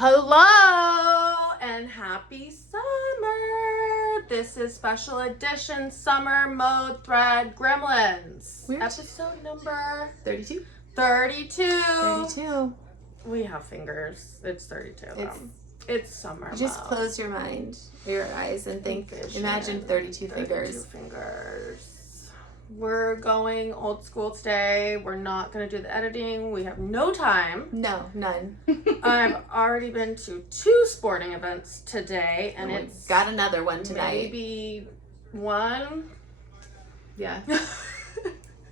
Hello and happy summer. This is special edition summer mode thread gremlins. Episode number 32. 32. We have fingers. It's 32. It's summer. Just close your mind, your eyes, and think. Imagine 32 fingers. We're going old school today. We're not going to do the editing. We have no time. No, none. I've already been to 2 sporting events today, and it's got another one tonight. Maybe one. Yeah.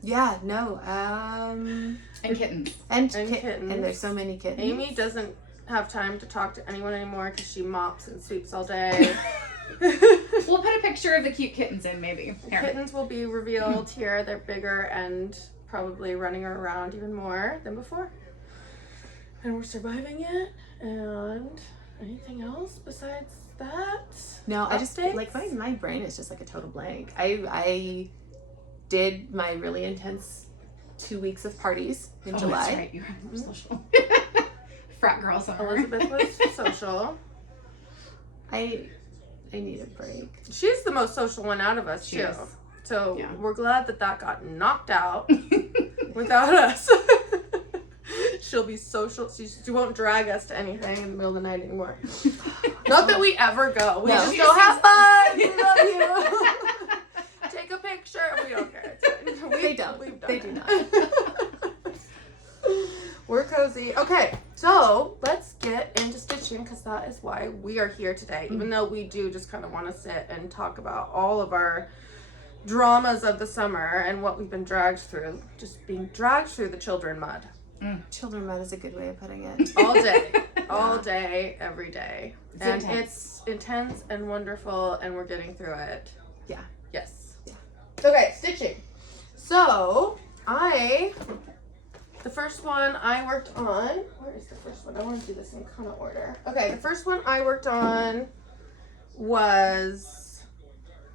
Yeah. No. And kittens. And kittens. And there's so many kittens. Aimee doesn't have time to talk to anyone anymore because she mops and sweeps all day. We'll put a picture of the cute kittens in, maybe. Here. Kittens will be revealed here. They're bigger and probably running around even more than before. And we're surviving it. And anything else besides that? No, I just like my brain is just like a total blank. I did my really intense 2 weeks of parties in July. That's right. You were social. Frat girl summer. Elizabeth was social. I need a break. She's the most social one out of us, too. So we're glad that got knocked out without us. She'll be social. She won't drag us to anything in the middle of the night anymore. Not that we ever go. We just go have fun. We love you. Take a picture. We don't care. It's fine. They don't. They do not. We're cozy. Okay, so let's get into stitching because that is why we are here today. Even though we do just kind of want to sit and talk about all of our dramas of the summer and what we've been dragged through. Just being dragged through the children mud. Children mud is a good way of putting it. All day. All day, every day. It's intense and wonderful, and we're getting through it. Yeah. Yes. Yeah. Okay, stitching. So, the first one I worked on, where is the first one? I want to do this in kind of order. Okay, the first one I worked on was,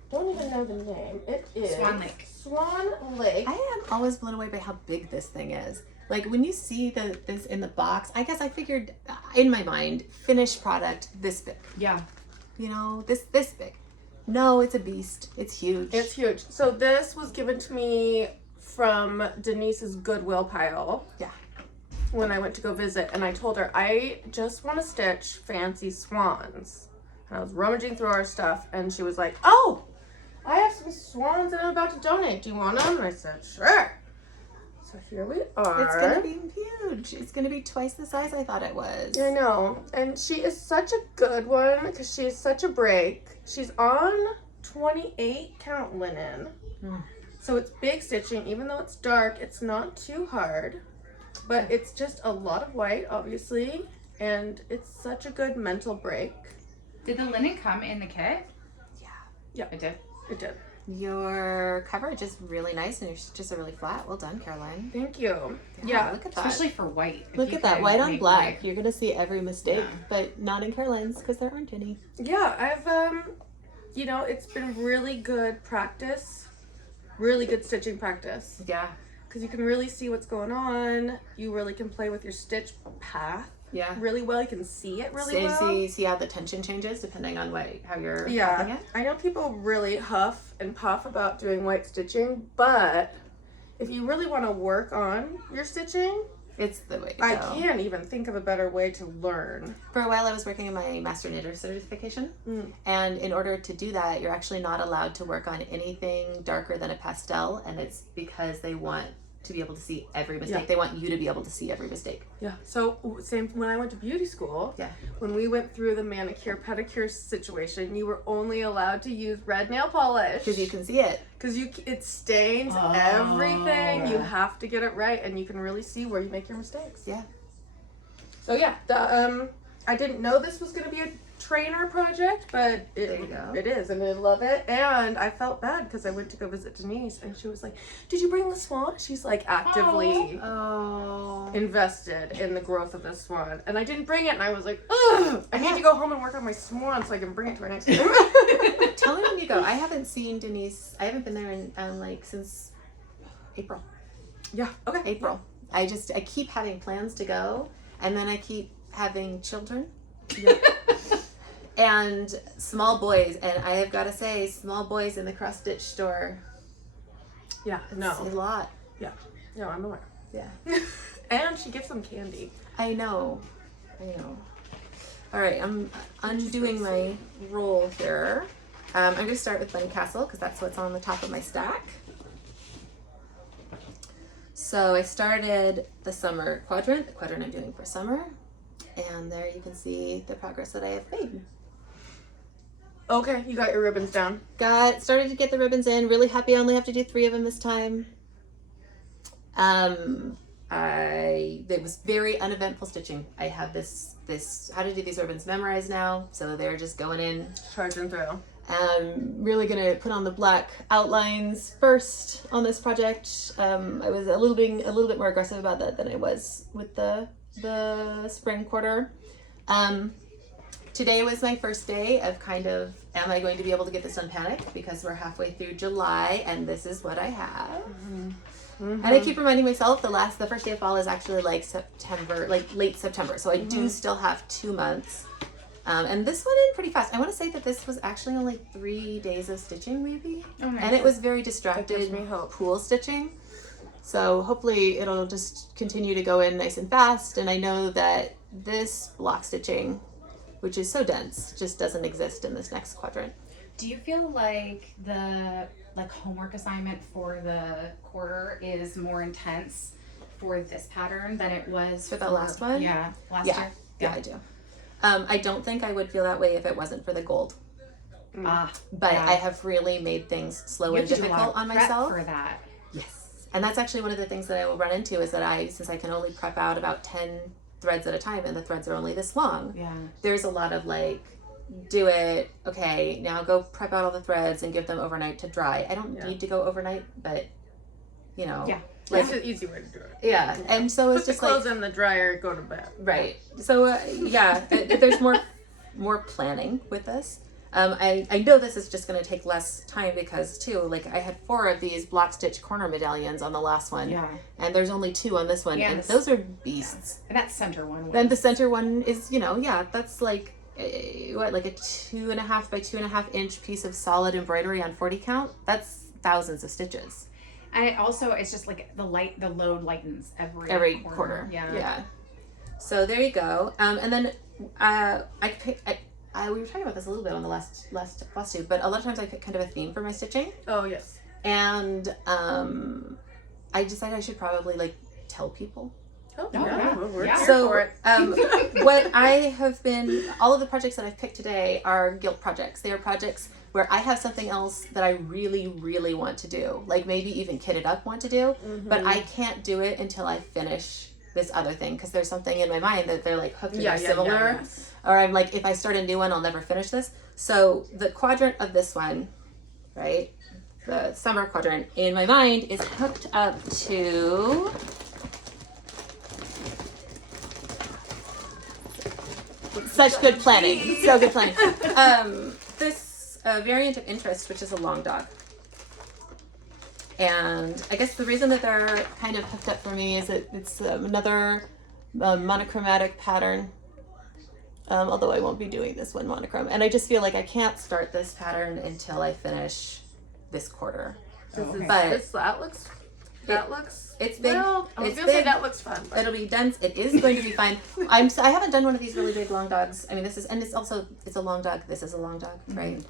don't even know the name. It is Swan Lake. Swan Lake. I am always blown away by how big this thing is. Like when you see this in the box, I guess I figured in my mind, finished product this big. Yeah. You know, this big. No, it's a beast. It's huge. It's huge. So this was given to me from Denise's Goodwill pile. Yeah. When I went to go visit, and I told her I just want to stitch fancy swans. And I was rummaging through our stuff, and she was like, "Oh, I have some swans that I'm about to donate. Do you want them?" And I said, "Sure." So here we are. It's gonna be huge. It's gonna be twice the size I thought it was. I know, and she is such a good one because she is such a break. She's on 28 count linen. So it's big stitching, even though it's dark, it's not too hard, but it's just a lot of white, obviously, and it's such a good mental break. Did the linen come in the kit? Yeah, It did. It did. Your coverage is really nice and your stitches are really flat. Well done, Caroline. Thank you. Yeah, look at that. Especially for white. Look at that, white on black. You're gonna see every mistake, Yeah. but not in Caroline's because there aren't any. Yeah, I've, it's been really good practice, really good stitching practice. Yeah. Because you can really see what's going on. You really can play with your stitch path. Yeah. Really well. You can see it really well. See how the tension changes depending on how you're cutting Yeah. it? I know people really huff and puff about doing white stitching, but if you really want to work on your stitching, It's the way to go. I can't even think of a better way to learn. For a while I was working on my Master Knitter certification, and in order to do that, you're actually not allowed to work on anything darker than a pastel, and it's because they want to be able to see every mistake. Yeah. They want you to be able to see every mistake. Yeah. So same when I went to beauty school. Yeah. When we went through the manicure pedicure situation, you were only allowed to use red nail polish Because you can see it. because it stains everything. You have to get it right, and you can really see where you make your mistakes. Yeah. So yeah, I didn't know this was going to be a trainer project, but it is, and I love it. And I felt bad because I went to go visit Denise, and she was like, "Did you bring the swan?" She's like actively invested in the growth of this swan, and I didn't bring it, and I was like, "Ugh, I need to go home and work on my swan so I can bring it to her next time." Tell me when you go. I haven't seen Denise. I haven't been there in since April. Yeah. Okay. April. I keep having plans to go, and then I keep having children And small boys, and I have got to say, small boys in the cross stitch store. Yeah, It's a lot. Yeah. No, I'm aware. Yeah. And she gives them candy. I know. All right, I'm undoing my roll here. I'm going to start with Bunny Castle because that's what's on the top of my stack. So I started the summer quadrant, the quadrant I'm doing for summer. And there you can see the progress that I have made. Okay, you got your ribbons down. Started to get the ribbons in. Really happy I only have to do 3 of them this time. It was very uneventful stitching. I have this how to do these ribbons memorized now, so they're just going in. Charging through. I'm really gonna put on the black outlines first on this project. I was a little bit more aggressive about that than I was with the spring quarter. Today was my first day of kind of, am I going to be able to get this done panic? Because we're halfway through July and this is what I have. And I keep reminding myself the first day of fall is actually like September, like late September. So I do still have 2 months. And this went in pretty fast. I want to say that this was actually only 3 days of stitching maybe. Oh, nice. And it was very distracted That gives me hope. pool stitching. So hopefully it'll just continue to go in nice and fast. And I know that this block stitching, which is so dense, just doesn't exist in this next quadrant. Do you feel like the homework assignment for the quarter is more intense for this pattern than it was For the last one? Yeah, last year. Yeah, I do. I don't think I would feel that way if it wasn't for the gold. But yeah. I have really made things slow You and have to do a lot difficult of on prep myself. for that. Yes. And that's actually one of the things that I will run into is that since I can only prep out about 10 threads at a time and the threads are only this long, Yeah. there's a lot of like, do it, okay, now go prep out all the threads and give them overnight to dry. I don't need to go overnight, but you know. Yeah. Like, It's an easy way to do it. yeah. And so it's Put the just clothes like, in the dryer, go to bed. right. So yeah, there's more planning with this. I know this is just going to take less time because too, like I had 4 of these block stitch corner medallions on the last one. Yeah. And there's only 2 on this one. Yes. And those are beasts. And that center one. Then the center one is, that's like, like a 2.5 by 2.5 inch piece of solid embroidery on 40 count. That's thousands of stitches. And it's just like the load lightens Every quarter. Yeah. So there you go. And then we were talking about this a little bit on the last Floss Tube, but a lot of times I pick kind of a theme for my stitching. Oh, yes. And I decided I should probably like tell people. Oh, yeah. Well, we're Yeah. here So for it. what I have been, all of the projects that I've picked today are guilt projects. They are projects where I have something else that I really, really want to do, like maybe even kitted up want to do, but I can't do it until I finish this other thing because there's something in my mind that they're like hooked and similar. Or I'm like, if I start a new one, I'll never finish this. So the quadrant of this one, right, the summer quadrant in my mind is hooked up to such good planning. So good planning. This variant of interest, which is a long dog. And I guess the reason that they're kind of hooked up for me is that it's another monochromatic pattern. Although I won't be doing this one monochrome. And I just feel like I can't start this pattern until I finish this quarter. That looks. It's big. Well, I was it's gonna big. say that looks fun. But It'll be dense. It is going to be fine. I haven't done one of these really big long dogs. I mean, it's a long dog. This is a long dog, right?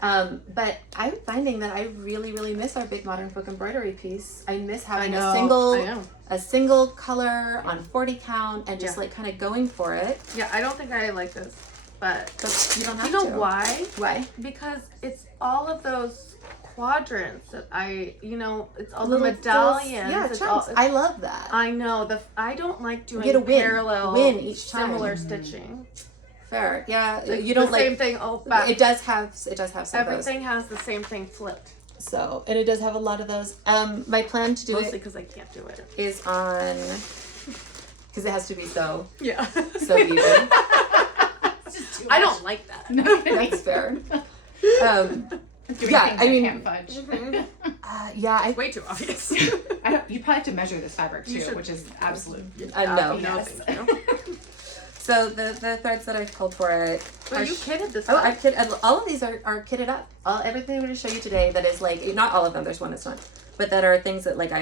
But I'm finding that I really, really miss our big modern folk embroidery piece. I miss having a single color on 40 count and just like kind of going for it. Yeah, I don't think I like this, but You don't have you know to. why? Why? Because it's all of those quadrants that it's all the Little medallions. Yeah, it's chunks. I love that. I know I don't like doing get a win. parallel Win each time. similar stitching. Fair. Yeah. Like, You don't the like same thing. Oh, back. It does have some of those. Everything has the same thing flipped. So, and it does have a lot of those. My plan to do Mostly it because I can't do it. is on, because it has to be so Yeah. even. It's just too I much. don't like that. That's fair. Doing Yeah, things I mean- can't fudge. It's way too obvious. You probably have to measure this fabric You too, should. which is absolute. No. No, Yes. thank you. So the threads that I've pulled for it. Well, you kitted this Oh, up. I've kitted. All of these are kitted up. Everything I'm going to show you today that is like, not all of them, there's one that's not. But that are things that like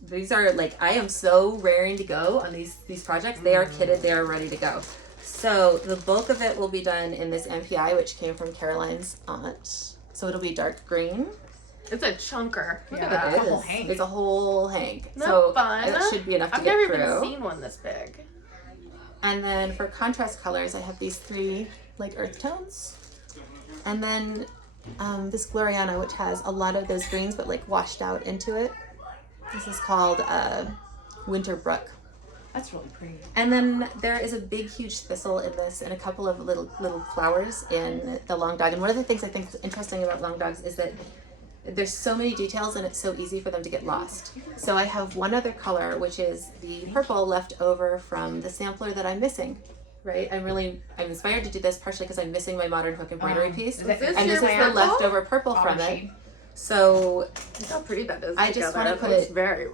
these are like, I am so raring to go on these projects. They are kitted, they are ready to go. So the bulk of it will be done in this MPI, which came from Caroline's aunt. So it'll be dark green. It's a chunker. Look at It that. is. whole hank. It's a whole hank. Isn't So that fun? it should be enough to I've get never through. even seen one this big. And then for contrast colors, I have these 3 like earth tones. And then this Gloriana, which has a lot of those greens, but like washed out into it. This is called Winter Brook. That's really pretty. And then there is a big, huge thistle in this and a couple of little flowers in the long dog. And one of the things I think is interesting about long dogs is that there's so many details and it's so easy for them to get lost. So I have one other color, which is the purple left over from the sampler that I'm missing. Right? I'm inspired to do this partially because I'm missing my modern hook embroidery piece. Is this And this your is the mantle? leftover purple from it. So Look how pretty that is. I just together. want to It put looks it very.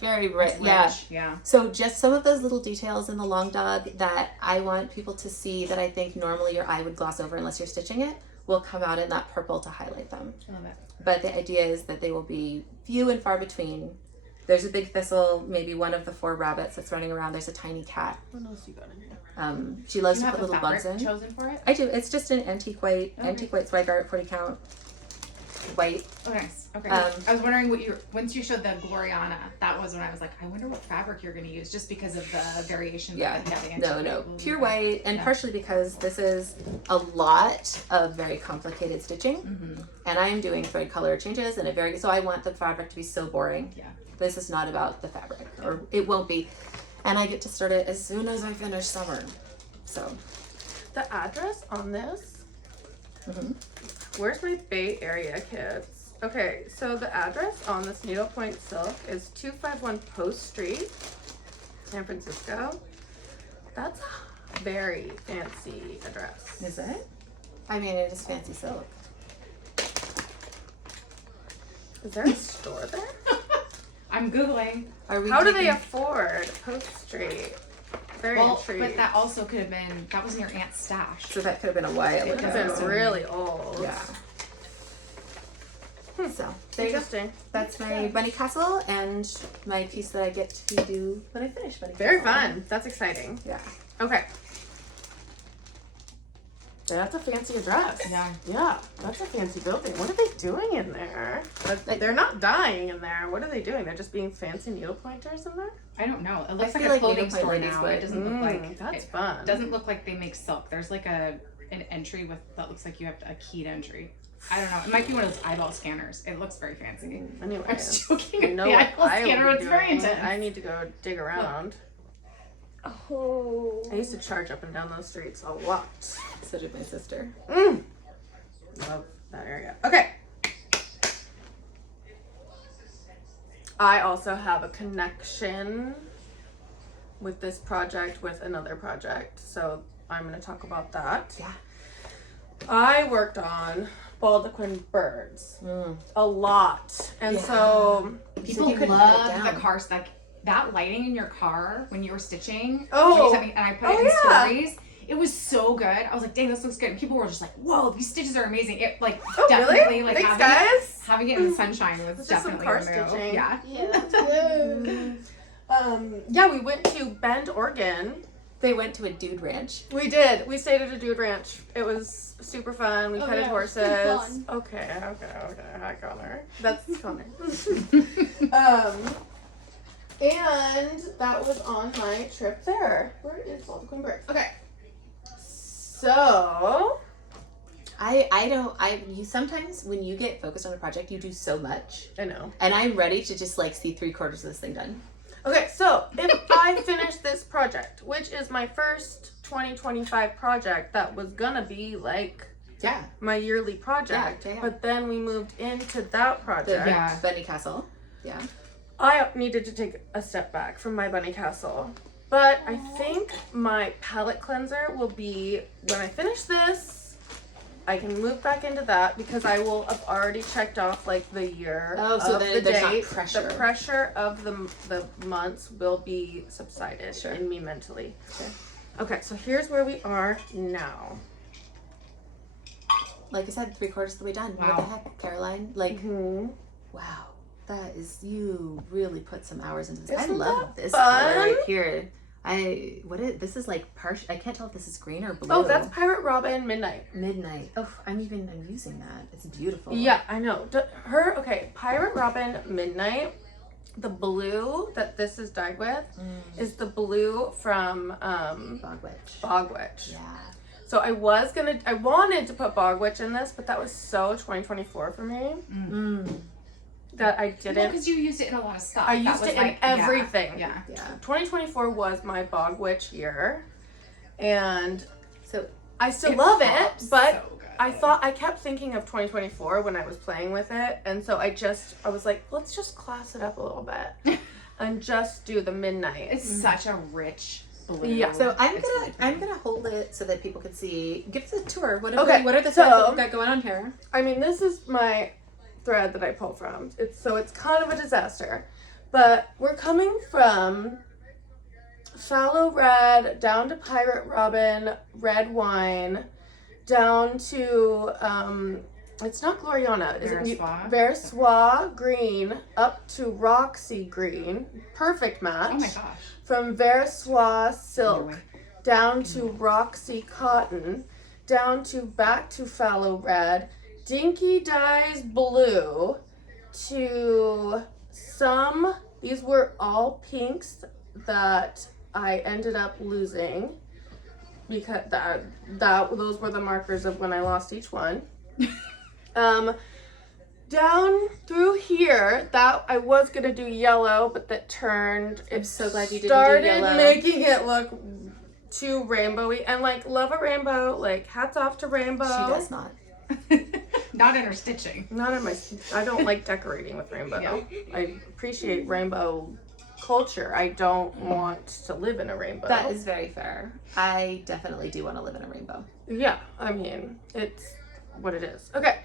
very right. Rich. Yeah. Yeah. So just some of those little details in the long dog that I want people to see that I think normally your eye would gloss over unless you're stitching it will come out in that purple to highlight them. I love it. But the idea is that they will be few and far between. There's a big thistle, maybe one of the 4 rabbits that's running around. There's a tiny cat. What else you got in here? She loves Do to you put have the little bugs fabric in. chosen for it? I do. It's just an antique white Zweigart 40 count white. Oh, nice. Okay. Um, I was wondering once you showed the Gloriana, that was when I was like, I wonder what fabric you're going to use, just because of the variation. Yeah. The No. Pure white, and partially because this is a lot of very complicated stitching, and I am doing thread color changes and so I want the fabric to be so boring. Yeah. This is not about the fabric, or it won't be. And I get to start it as soon as I finish summer. So. The address on this. Where's my Bay Area kids? Okay, so the address on this needlepoint silk is 251 Post Street, San Francisco. That's a very fancy address. Is it? I mean, it is fancy silk. Is there a store there? I'm Googling. How do they afford Post Street? Very intrigued. But that also could have been, that was in your aunt's stash. So that could have been a while It ago. It's been really old. Yeah. So there you go. Interesting. That's my bunny castle and my piece that I get to do when I finish bunny Very castle. fun. That's exciting. Yeah. Okay. That's a fancy address. Yeah. Yeah, that's a fancy building. What are they doing in there? They're not dying in there. What are they doing? They're just being fancy needle pointers in there? I don't know. It looks I like feel a like clothing needlepoint store ladies now. would. It doesn't look like That's it fun. doesn't look like they make silk. There's like an entry that looks like you have a keyed entry. I don't know. It might be one of those eyeball scanners. It looks very fancy. Anyway, I'm joking. I know The what eyeball I scanner will was be very doing. intense. I need to go dig around. Oh. I used to charge up and down those streets a lot. So did my sister. Love that area. Okay. I also have a connection with this project with another project, so I'm going to talk about that. Yeah. I worked on baldaquin birds a lot, and so People you couldn't love put it the down. cars, like that lighting in your car when you were stitching. Oh. when you sent me- and I put it in yeah. stories. It was so good. I was like, dang, this looks good. And people were just like, whoa, these stitches are amazing. It like Oh, definitely really? like Thanks, having, guys. having it in the sunshine was This is some definitely car a move. stitching. Yeah. Yeah, we went to Bend, Oregon. They went to a dude ranch. We did. We stayed at a dude ranch. It was super fun. We petted yeah, horses. super fun. Okay. Hi, Connor. That's Connor. And that was on my trip there. Where is Baldaquin Bird? Okay. So You sometimes when you get focused on a project, you do so much. I know. And I'm ready to just like see 3/4 of this thing done. Okay, so if I finish this project, which is my first 2025 project that was gonna be like Yeah. my yearly project, Yeah. but then we moved into that The project. Yeah. bunny castle. Yeah. I needed to take a step back from my bunny castle. But I think my palette cleanser will be when I finish this, I can move back into that because I will have already checked off like the year Oh, so of then the there's not date. pressure. The pressure of the months will be subsided Sure. in me mentally. Okay. Okay, so here's where we are now. Like I said, 3/4 of the way done. Wow. What the heck, Caroline? Like, Mm-hmm. wow. That is, you really put some hours into this. I Isn't love that this fun? color right here. This is like I can't tell if this is green or blue. Oh, that's Pirate Robin Midnight. Midnight. Oh, I'm using that. It's beautiful. Yeah, I know. Pirate Robin Midnight, the blue that this is dyed with is the blue from Bog Witch. Yeah. So I wanted to put Bog Witch in this, but that was so 2024 for me that I didn't. Because you used it in a lot of stuff. I used it in everything. Yeah. 2024 was my Bog Witch year, and So I still love it, pops but so good. I kept thinking of 2024 when I was playing with it, and so I was like, let's just class it up a little bit and just do the midnight. It's such a rich blue. Yeah. So I'm It's really I'm pretty. gonna hold it so that people can see. Give us a tour. What are Okay, the so- threads that we've got going on here? I mean, this is my thread that I pull from. It's kind of a disaster, but we're coming from Shallow Red down to Pirate Robin, Red Wine, down to it's not Gloriana, is it Versois? Versois green up to Roxy green, perfect match. Oh my gosh. From Versois silk Anyway. down to Roxy cotton, down to back to Fallow Red, Dinky Dyes blue, to these were all pinks that I ended up losing because those were the markers of when I lost each one. Down through here, that I was gonna do yellow, but that turned. I'm so glad you didn't do started yellow. making it look too rainbowy, and like love a rainbow. Like hats off to rainbow. She does not. Not in her stitching. Not in my. I don't like decorating with rainbow. Yeah. I appreciate rainbow culture. I don't want to live in a rainbow. That is very fair. I definitely do want to live in a rainbow. Yeah, I mean, it's what it is. Okay.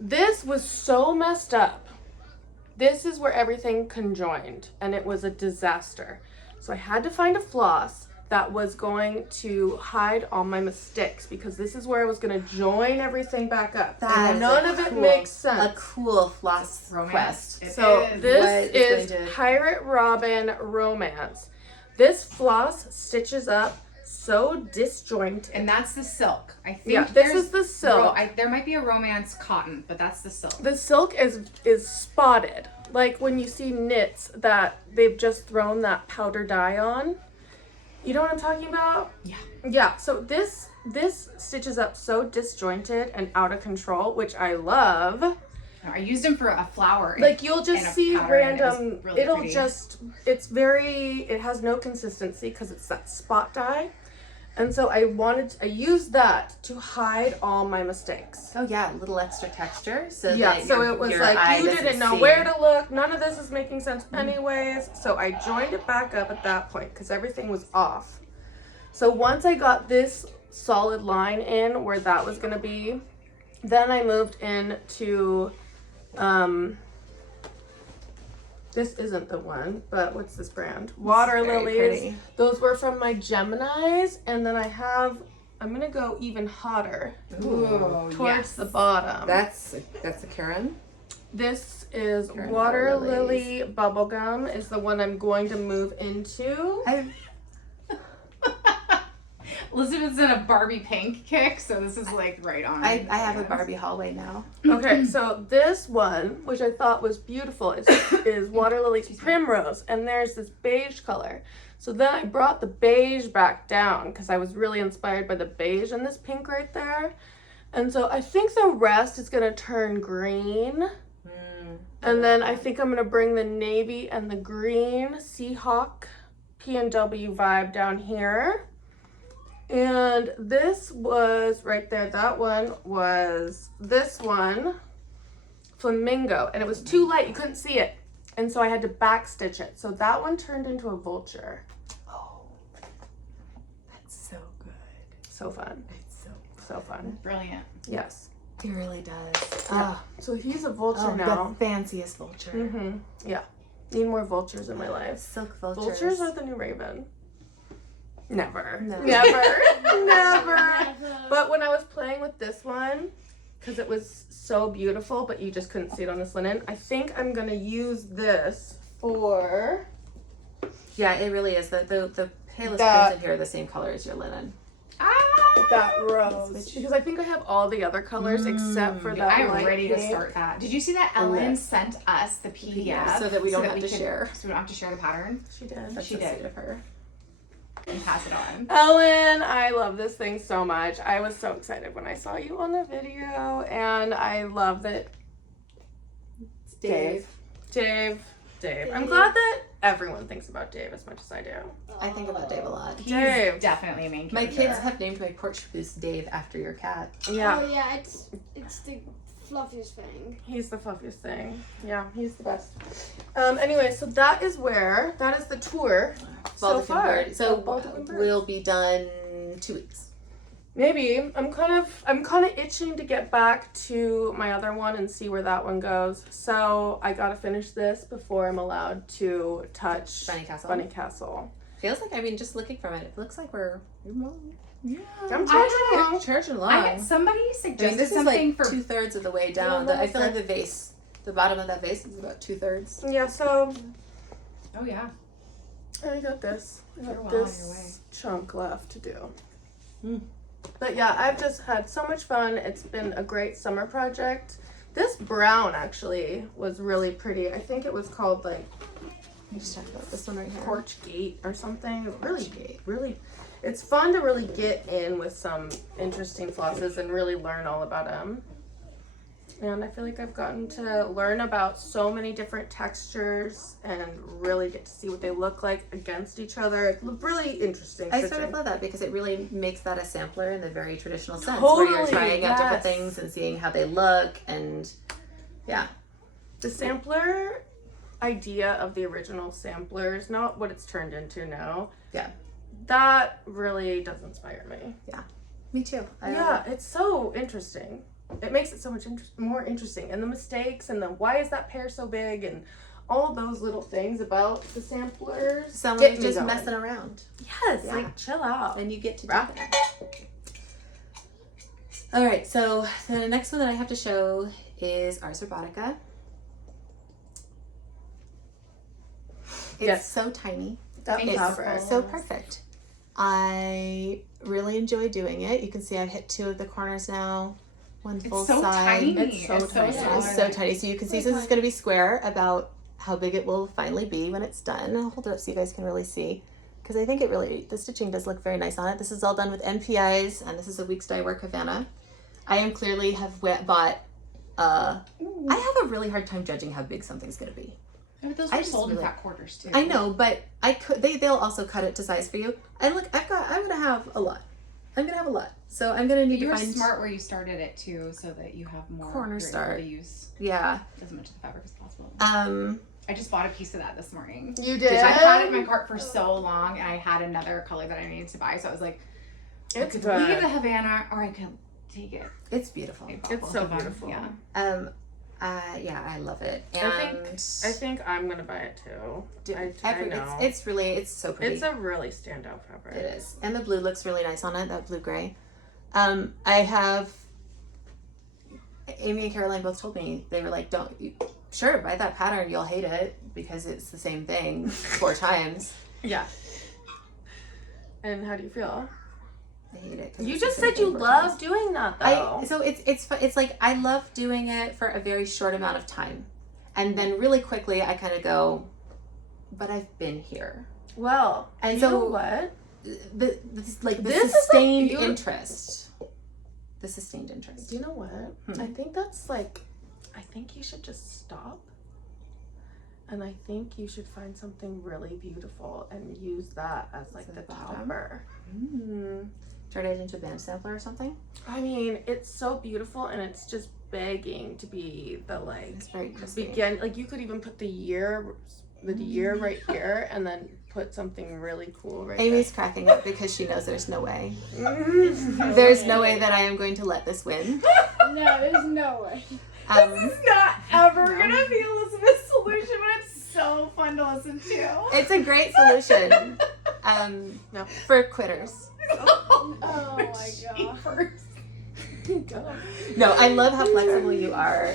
This was so messed up. This is where everything conjoined, and it was a disaster. So I had to find a floss that was going to hide all my mistakes, because this is where I was going to join everything back up. And none of it makes sense. A cool floss Romance. quest. So It is. this What is going to- Pirate Robin Romance. This floss stitches up so disjointed. And that's the silk. I think Yeah, this there's is the silk. there might be a romance cotton, but that's the silk. The silk is spotted. Like when you see knits that they've just thrown that powder dye on. You know what I'm talking about? Yeah. Yeah, so this stitches up so disjointed and out of control, which I love. I used them for a flower. Like you'll in just a see pattern, and it was random, really it'll pretty. it has no consistency because it's that spot dye. And so I used that to hide all my mistakes. Oh yeah, a little extra texture. So Yeah, that so your- it was your like eye you doesn't didn't know see. where to look. None of this is making sense anyways. So I joined it back up at that point because everything was off. So once I got this solid line in where that was gonna be, then I moved into this isn't the one, but what's this brand? Water very Lilies. pretty. Those were from my Geminis, and then I'm gonna go even hotter Ooh, towards yes. the bottom. That's a Karen. This is Karen Water Lilies. Lily Bubblegum is the one I'm going to move into. Elizabeth's in a Barbie pink kick, so this is like right on. I have a Barbie hallway now. Okay, so this one, which I thought was beautiful, is Water Lily's Primrose, and there's this beige color. So then I brought the beige back down because I was really inspired by the beige in this pink right there. And so I think the rest is gonna turn green. And then I think I'm gonna bring the navy and the green Seahawk P&W vibe down here. And this was right there. That one was this one, Flamingo, and it was too light. You couldn't see it, and so I had to back stitch it. So that one turned into a vulture. Oh, that's so good. So fun. It's So fun. Brilliant. Yes. It really does. Yeah. So he's a vulture now. The fanciest vulture. Yeah. Need more vultures in my life. Silk vultures. Vultures are the new raven. Never. No. Never. Never. But when I was playing with this one, because it was so beautiful, but you just couldn't see it on this linen, I think I'm going to use this for... Yeah, it really is. The palest That- prints in here are the same color as your linen. that rose. Because I think I have all the other colors except for that I'm light ready to pink. start that. Did you see that Ellen sent us the PDF So that we don't have we to could- share. So we don't have to share the pattern She did. That's She so did. sweet of her. and pass it on. Ellen, I love this thing so much. I was so excited when I saw you on the video, and I love that Dave. I'm glad that everyone thinks about Dave as much as I do. I think about Dave a lot. He's Dave. definitely a main My character. kids have named my porch goose Dave after your cat. Yeah, Oh yeah, it's the fluffiest thing. he's the fluffiest thing. Yeah, he's the best. Anyway, so that is the tour so Baltic and far. Bird. So Baltic and Bird. we'll be done 2 weeks. Maybe. I'm kind of itching to get back to my other one and see where that one goes. So I gotta finish this before I'm allowed to touch Bunny Castle. Bunny Castle. Feels like, I mean, just looking from it, it looks like we're I'm charging along. I somebody I suggested mean, this is something like for 2/3 of the way down. Yeah, I feel like that's the vase, the bottom of that vase is about 2/3. Yeah, so Oh yeah. I got this. I You're got well on your way. this chunk left to do. Mm. But yeah, I've just had so much fun. It's been a great summer project. This brown actually was really pretty. I think it was called like Just talk about this one right here. Porch Gate or something. Really, Gate. really, it's fun to really get in with some interesting flosses and really learn all about them. And I feel like I've gotten to learn about so many different textures and really get to see what they look like against each other. It's really interesting. I sort switching. of love that because it really makes that a sampler in the very traditional sense, where you're Totally, trying out different yes. things and seeing how they look, and yeah, The sampler idea of the original samplers, not what it's turned into now. Yeah. That really does inspire me. me too. Yeah, it's so interesting. It makes it so much more interesting. And the mistakes and the why is that pear so big and all those little things about the samplers. Someone get is me just going. messing around, Yes, Yeah. like chill out. and you get to do Rock. that. All right, so the next one that I have to show is Ars Robotica. It's Yes. so tiny. That It's fabric. So perfect. I really enjoy doing it. You can see I've hit 2 of the corners now. One full It's so side. tiny. It's so tiny. It's so tiny. So you can see since it's going to be square about how big it will finally be when it's done. I'll hold it up so you guys can really see. Because I think it really, the stitching does look very nice on it. This is all done with NPIs, and this is a Weeks Dye Work Havana. I am clearly have bought, I have a really hard time judging how big something's going to be. But those I were just sold in really- fat quarters too. I know, but they'll also cut it to size for you. And look, I'm gonna have a lot. So I'm gonna need You to were find smart where you started it too, so that you have more Corner you're able start. to use Yeah. as much of the fabric as possible. I I just bought a piece of that this morning. You did? I had it in my cart for so long, and I had another color that I needed to buy, so I was like, I It's could good. leave the Havana, or I could take it. It's beautiful. I bought It's both so of them, beautiful. Yeah. Yeah, I love it. And I think I'm gonna buy it too. I know. it's so pretty. It's a really standout fabric. It is. And the blue looks really nice on it, that blue gray. I have Aimee and Caroline both told me, they were like, sure, buy that pattern, you'll hate it because it's the same thing 4 times. Yeah. And how do you feel? I hate it. 'cause You it's the just same said you thing 4 love times. doing that though. So it's like I love doing it for a very short amount of time, and then really quickly I kind of go, but I've been here. Well, And you so- know what? The This is a sustained beautiful- interest. The sustained interest. Do you know what? I think that's like, I think you should just stop. And I think you should find something really beautiful and use that as like As the the bottom? topper. Turn it into a band sampler or something. I mean, it's so beautiful and it's just begging to be the like It's very crispy. begin. Like you could even put the year right here, and then put something really cool right Amy's cracking up because she knows there's no way. there. There's no way that I am going to let this win. No, there's no way. It's not ever gonna be Elizabeth's solution, but it's so fun to listen to. It's a great solution. No. For quitters. Oh my god. No, I love how flexible you are.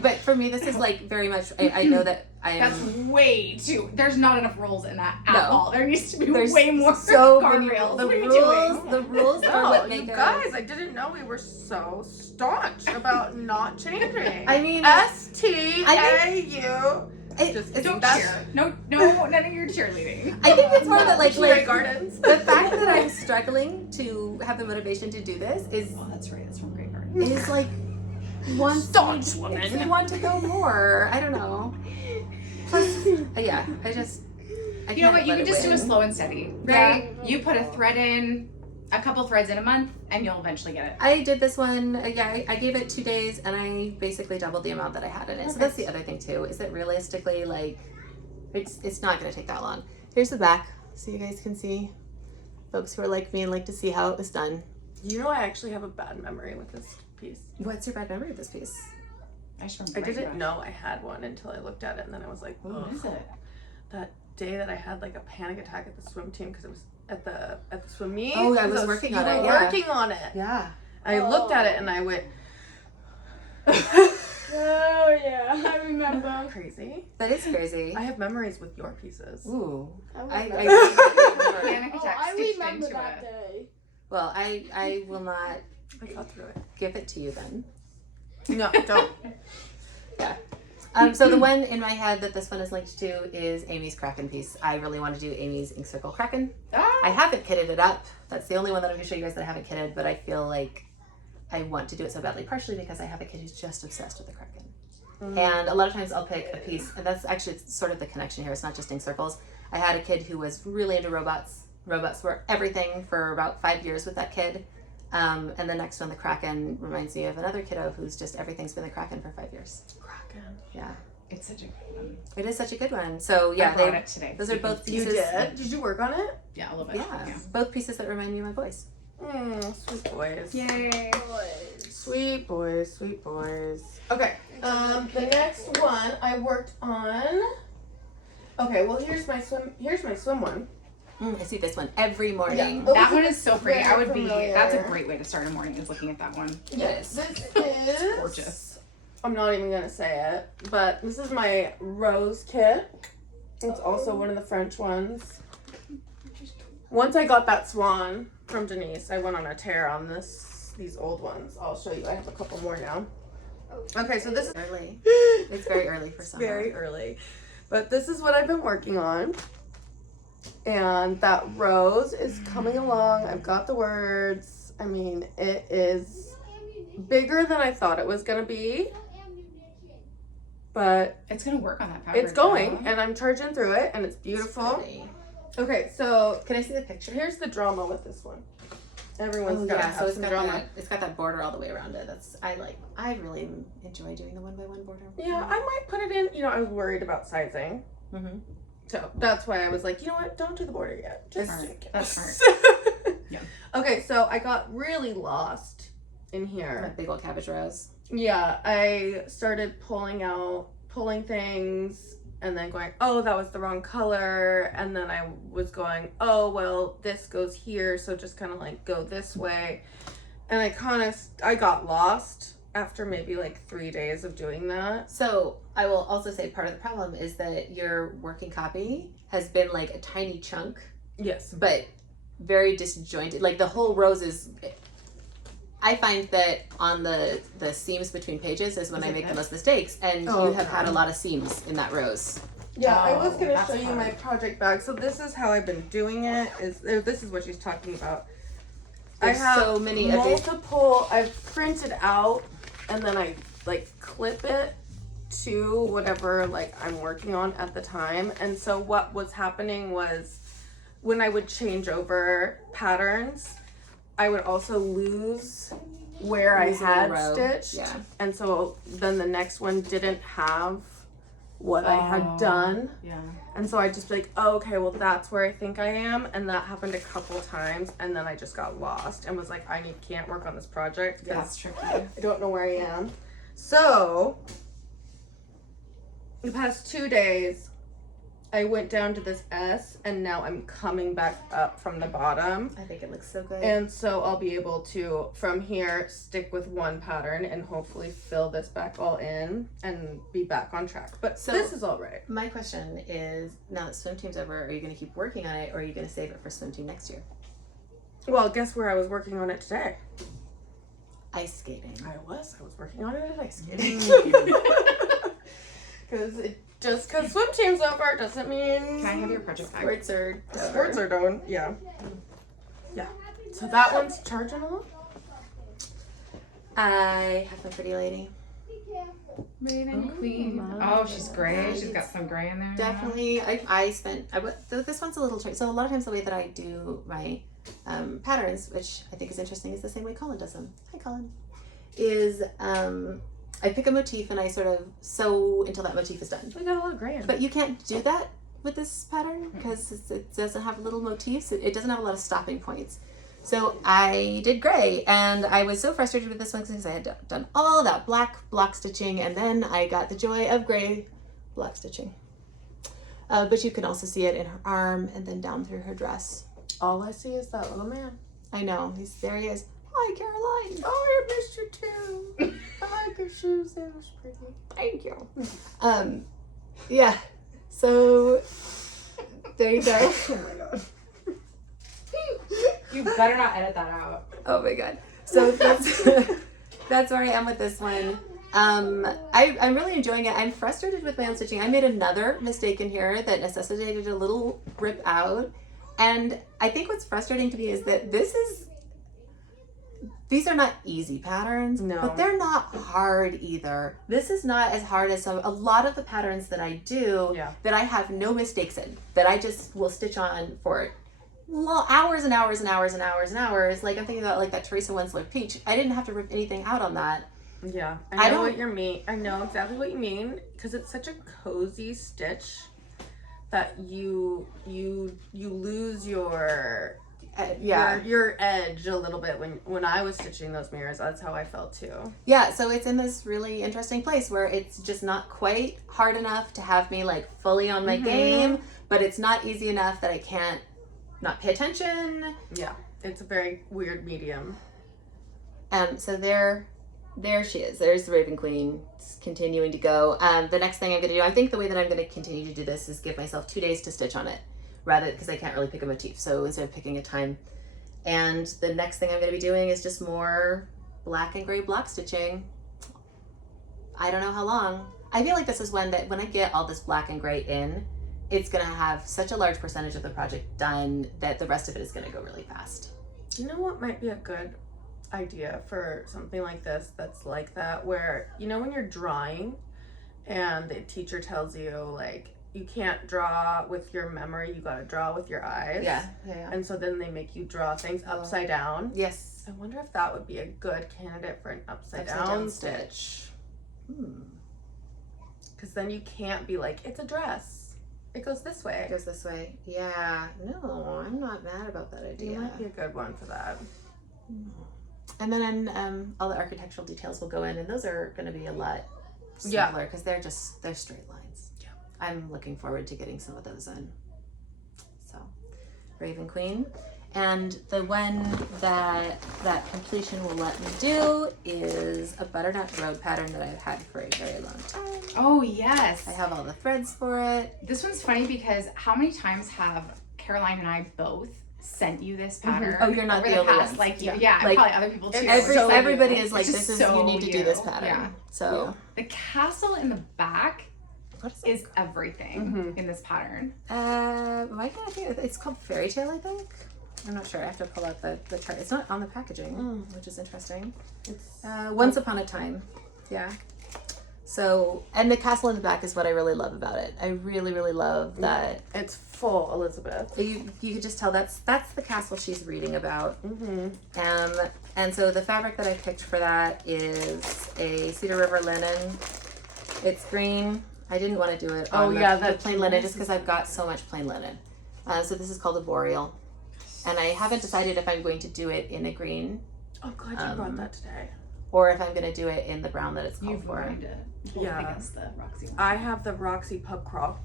But for me, this is like very much. I know that That's way too. There's not enough rolls in that at No. all. There needs to be There's way more so many guardrails. The What are you rules. doing? The rules are No, what you make guys, I didn't know we were so staunch about not changing. I mean, STAU. Just kidding. Don't That's- cheer. No, none of your cheerleading. I think it's more that Mire Gardens. the fact that I'm struggling to have the motivation to do this is Oh, that's right. That's from Great Garden. is like one Staunch we woman. want to go more. I don't know. Plus, yeah, I You know what? You can't can just do a win. slow and steady, right? You put a thread in, a couple threads in a month, and you'll eventually get it. I did this one. I gave it 2 days, and I basically doubled the amount that I had in it. So that's the other thing too. Is that realistically, like, it's not going to take that long. Here's the back, so you guys can see. Folks who are like me and like to see how it was done. You know, I actually have a bad memory with this piece. What's your bad memory of this piece? I didn't know I had one until I looked at it, and then I was like, What is it? that day that I had like a panic attack at the swim team because it was at the swim meet. Oh, I was because working you on it, were yeah. working on it. Yeah. I looked at it and I went Oh yeah, I remember. crazy. That is crazy. I have memories with your pieces. Ooh. I Panic Oh, attack I stitched remember into that it. day. Well, I will not I got through it. give it to you then. No, don't. Yeah. So the one in my head that this one is linked to is Aimee's Kraken piece. I really want to do Aimee's Ink Circle Kraken. I haven't kitted it up. That's the only one that I'm going to show you guys that I haven't kitted, but I feel like I want to do it so badly, partially because I have a kid who's just obsessed with the Kraken. And a lot of times I'll pick a piece, and that's actually sort of the connection here. It's not just ink circles. I had a kid who was really into robots. Robots were everything for about 5 years with that kid. And the next one, the Kraken, reminds me of another kiddo who's just everything's been the Kraken for 5 years. Kraken. Yeah. It's such a good one. It is such a good one. So yeah, I brought it today. those are both You pieces. did? Did you work on it? Yeah, a little bit. Yeah, both pieces that remind me of my voice. Sweet boys. Yay. Sweet boys, sweet boys. Okay, the next one I worked on. Okay, well here's my swim one. I see this one every morning. Yeah. That one is so pretty. Very I would be. familiar. That's a great way to start a morning. Is looking at that one. Yes. This is Gorgeous. I'm not even gonna say it, but this is my rose kit. It's also one of the French ones. Once I got that swan from Denise, I went on a tear on these old ones. I'll show you. I have a couple more now. Okay, so this is Early. It's very early for summer. very early, but this is what I've been working on. And that rose is coming along. I've got the words. I mean, it is bigger than I thought it was gonna be, but It's gonna work on that pattern. it's going, and I'm charging through it, and it's beautiful. Pretty. Okay, so Can I see the picture? here's the drama with this one. Everyone's Oh, got to yeah, have so it's some got drama. that. It's got that border all the way around it. I really enjoy doing the 1x1 border. Yeah, I might put it in. You know, I was worried about sizing, Mm-hmm. so that's why I was like, you know what? Don't do the border yet. Just Smart. stick it. That's smart. Yeah. Okay, so I got really lost in here. That big old cabbage rose. Yeah, I started pulling things and then going, oh, that was the wrong color. And then I was going, oh, well, this goes here. So just kind of like go this way. And I got lost after maybe like 3 days of doing that. So I will also say part of the problem is that your working copy has been like a tiny chunk, Yes. but very disjointed. Like the whole rose is. I find that on the seams between pages is when I make the most mistakes, and you have had a lot of seams in that rose. Yeah, I was going to that's show you hard. my project bag. So this is how I've been doing it. This is what she's talking about. There's I have so many of these. multiple, I've printed out and then I like clip it to whatever like I'm working on at the time. And so what was happening was when I would change over patterns, I would also lose where Lose a I had row. stitched. Yeah. And so then the next one didn't have what I had done. Yeah. And so I'd just be like, oh, okay, well, that's where I think I am. And that happened a couple times. And then I just got lost and was like, can't work on this project because That's tricky. I don't know where I am. So the past 2 days, I went down to this S and now I'm coming back up from the bottom. I think it looks so good. And so I'll be able to, from here, stick with one pattern and hopefully fill this back all in and be back on track. But So- this is all right. My question is, now that swim team's over, are you going to keep working on it or are you going to save it for swim team next year? Well, guess where I was working on it today? Ice skating. I was working on it at ice skating. Just because swim team's over doesn't mean Can I have your project bag? sports are done. Yeah. Yeah. So that one's charging a lot. I have my pretty lady. Maiden Queen. Oh, she's gray. She's got some gray in there. Definitely. So this one's a little tricky. So a lot of times the way that I do my patterns, which I think is interesting, is the same way Colin does them. Hi, Colin. Is I pick a motif and I sort of sew until that motif is done. We got a lot of gray in it. But you can't do that with this pattern because it doesn't have little motifs. It doesn't have a lot of stopping points. So I did gray, and I was so frustrated with this one because I had done all that black block stitching, and then I got the joy of gray block stitching. But you can also see it in her arm and then down through her dress. All I see is that little man. I know, there he is. Hi, Caroline. Oh, I missed you too. I like your shoes. They were pretty. Thank you. Yeah. So there you go. Oh my god. You better not edit that out. Oh my god. So that's where I am with this one. I'm really enjoying it. I'm frustrated with my own stitching. I made another mistake in here that necessitated a little rip out. And I think what's frustrating to me is that these are not easy patterns, No. but they're not hard either. This is not as hard as a lot of the patterns that I do that I have no mistakes in, that I just will stitch on for hours and hours and hours and hours and hours. Like I'm thinking about like that Teresa Winslow Peach. I didn't have to rip anything out on that. Yeah, I I know don't- what you mean. I know exactly what you mean because it's such a cozy stitch that you lose your edge a little bit when I was stitching those mirrors. That's how I felt too. Yeah, so it's in this really interesting place where it's just not quite hard enough to have me like fully on my game, but it's not easy enough that I can't not pay attention. Yeah, it's a very weird medium. So there she is. There's the Raven Queen. It's continuing to go. The next thing I'm going to do, I think the way that I'm going to continue to do this is give myself 2 days to stitch on it, rather because I can't really pick a motif. So instead of picking a time, and the next thing I'm going to be doing is just more black and gray block stitching. I don't know how long. I feel like this is when I get all this black and gray in, it's going to have such a large percentage of the project done that the rest of it is going to go really fast. You know what might be a good idea for something like this that's like that, where you know when you're drawing and the teacher tells you like you can't draw with your memory, you gotta draw with your eyes. Yeah. And so then they make you draw things upside down. Yes. I wonder if that would be a good candidate for an upside down stitch. Because then you can't be like, it's a dress. It goes this way. It goes this way. Yeah. No, I'm not mad about that idea. You might be a good one for that. And then all the architectural details will go in, and those are going to be a lot simpler because they're straight lines. Yeah. I'm looking forward to getting some of those in. So, Raven Queen. And the one that completion will let me do is a butternut road pattern that I've had for a very long time. Oh, yes. I have all the threads for it. This one's funny because how many times have Caroline and I both sent you this pattern? Oh, you're not over the only past, ones. Like, Yeah. yeah, Like, probably other people too. Everybody you. is like, It's this just is, so you need to do this you. pattern. Yeah. So, The castle in the back what is everything in this pattern. why can't I think it's called Fairy Tale, I think. I'm not sure. I have to pull out the chart. It's not on the packaging, which is interesting. It's Once Upon a Time. Yeah. So, and the castle in the back is what I really love about it. I really, really love that. It's full, Elizabeth. You could just tell that's the castle she's reading about. And so the fabric that I picked for that is a Cedar River linen. It's green. I didn't want to do it on the plain linen just because I've got so much plain linen. So this is called a boreal. And I haven't decided if I'm going to do it in a green I'm glad you brought that today. or if I'm going to do it in the brown that it's called You've for. learned it. Yeah. Against the Roxy one. I have the Roxy Pub Crawl.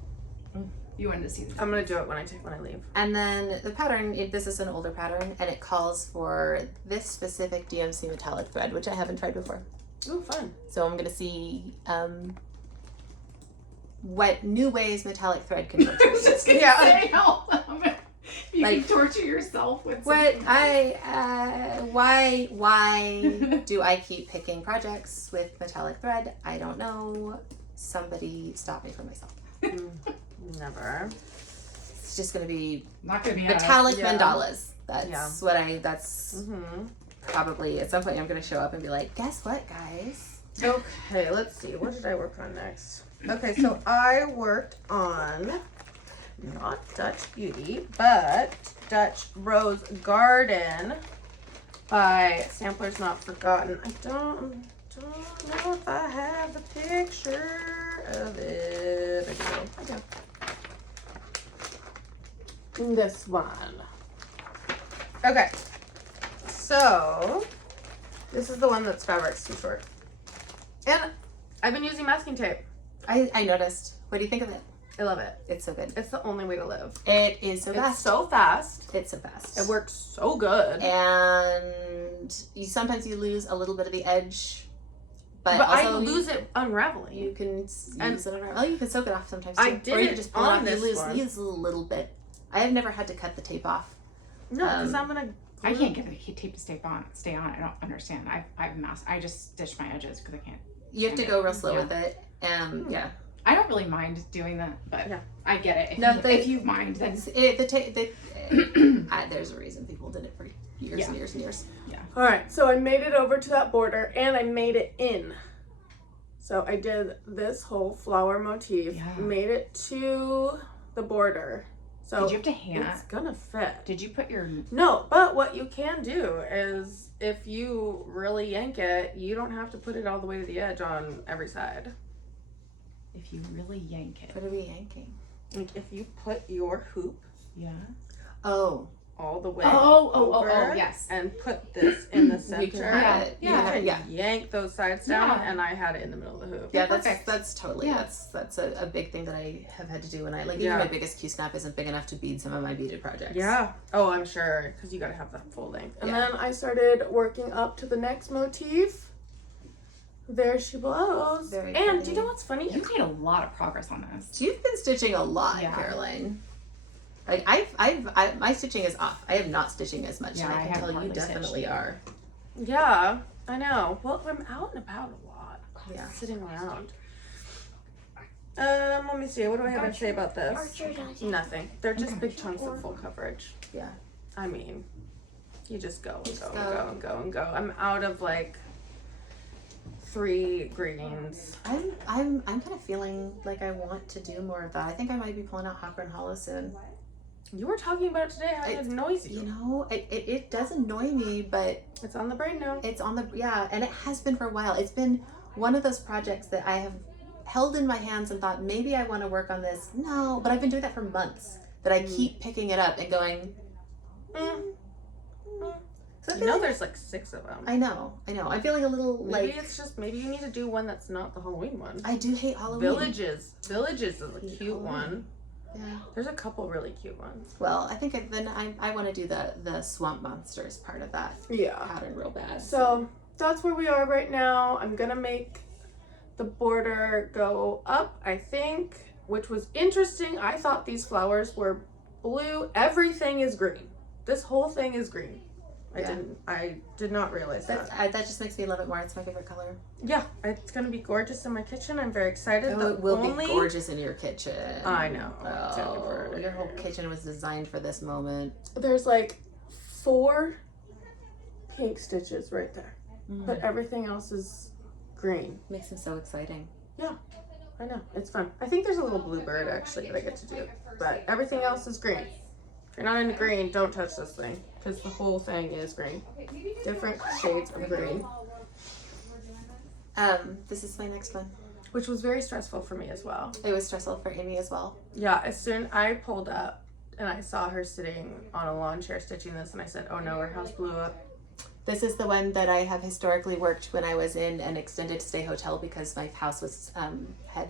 You wanted to see this. I'm gonna do it when I leave. And then the pattern, this is an older pattern, and it calls for this specific DMC metallic thread, which I haven't tried before. Ooh, fun. So I'm gonna see what new ways metallic thread can work. Yeah. You Like, can torture yourself with What something. why do I keep picking projects with metallic thread? I don't know. Somebody stop me from myself. Never. It's just gonna be Not gonna be metallic Yeah. mandalas. That's Yeah. that's Mm-hmm. probably at some point I'm gonna show up and be like, guess what, guys? Okay, let's see. What did I work on next? Okay, so I worked on not Dutch Beauty, but Dutch Rose Garden by Samplers Not Forgotten. I don't know if I have the picture of it. I do. This one. Okay. So this is the one that's fabric's too short. And I've been using masking tape. I noticed. What do you think of it? I love it. It's so good. It's the only way to live. It is so It's fast. so fast. It's so fast. It works so good. And sometimes you lose a little bit of the edge, but But I also lose it unraveling. You can use And- it around. Oh, you can soak it off sometimes too. I did or you it can just pull it on off. this You one. lose a little bit. I have never had to cut the tape off. No, because I'm gonna. I can't get the tape to stay on. I don't understand. I just stitch my edges because I can't. You have to go real slow Yeah. with it. Yeah. I don't really mind doing that, but Yeah. I get it. If you mind, then There's a reason people did it for years Yeah. and years and years. All right, so I made it over to that border and I made it in. So I did this whole flower motif, Yeah. made it to the border. So did you have to hand? It's gonna fit. Did you put your? No, but what you can do is if you really yank it, you don't have to put it all the way to the edge on every side. If you really yank it. What are we yanking? Like if you put your hoop Yeah. Oh, all the way Oh, over yes. and put this in the center, you can have it. you Yeah. can Yeah. yank those sides down, Yeah. and I had it in the middle of the hoop. Yeah, Perfect. that's totally Yeah. that's a big thing that I have had to do when I like even Yeah. my biggest Q snap isn't big enough to bead some of my beaded projects. Yeah. Oh, I'm sure, because you got to have that full length. and Yeah. then I started working up to the next motif. There she blows. Very And pretty. do you know what's funny? You made a lot of progress on this. So you've been stitching a lot, Yeah. Caroline. Like my stitching is off. I am not stitching as much. Yeah, and I I can haven't tell you hardly stitched definitely either. are. Yeah, I know. Well, I'm out and about a lot. Yeah. Sitting around. Let me see. What do I have to say about this? Nothing. They're just big chunks of full coverage. Yeah. I mean, you just go and go go. and go and go and go. I'm out of like 3 greens. I'm kind of feeling like I want to do more of that. I think I might be pulling out Hawker and Hollow soon. You were talking about it today how it annoys you. You know, it does annoy me, but It's on the brain now. it's on the and it has been for a while. It's been one of those projects that I have held in my hands and thought maybe I want to work on this. No, but I've been doing that for months. That I keep picking it up and going. So I You feel know like- there's like 6 of them. I know. I'm feeling a little Maybe like it's just, maybe you need to do one that's not the Halloween one. I do hate Halloween. Villages is a Hate cute Halloween. one. Yeah. There's a couple really cute ones. Well, I think then I want to do the swamp monsters part of that Yeah. pattern real bad. So that's where we are right now. I'm gonna make the border go up, I think, which was interesting. I thought these flowers were blue. Everything is green. This whole thing is green. Yeah. I did not realize that. that just makes me love it more. It's my favorite color. Yeah, it's gonna be gorgeous in my kitchen. I'm very excited. It will be gorgeous in your kitchen. I know. Oh, your whole kitchen was designed for this moment. There's like 4 pink stitches right there, but everything else is green. Makes it so exciting. I know, it's fun. I think there's a little bluebird actually that I get to do, but everything else is green. If you're not into green, don't touch this thing, because the whole thing is green. Different shades of green, This is my next one. which was very stressful for me as well. It was stressful for Aimee as well. Yeah, as soon I pulled up and I saw her sitting on a lawn chair stitching this, and I said, oh no, her house blew up. This is the one that I have historically worked when I was in an extended stay hotel because my house was had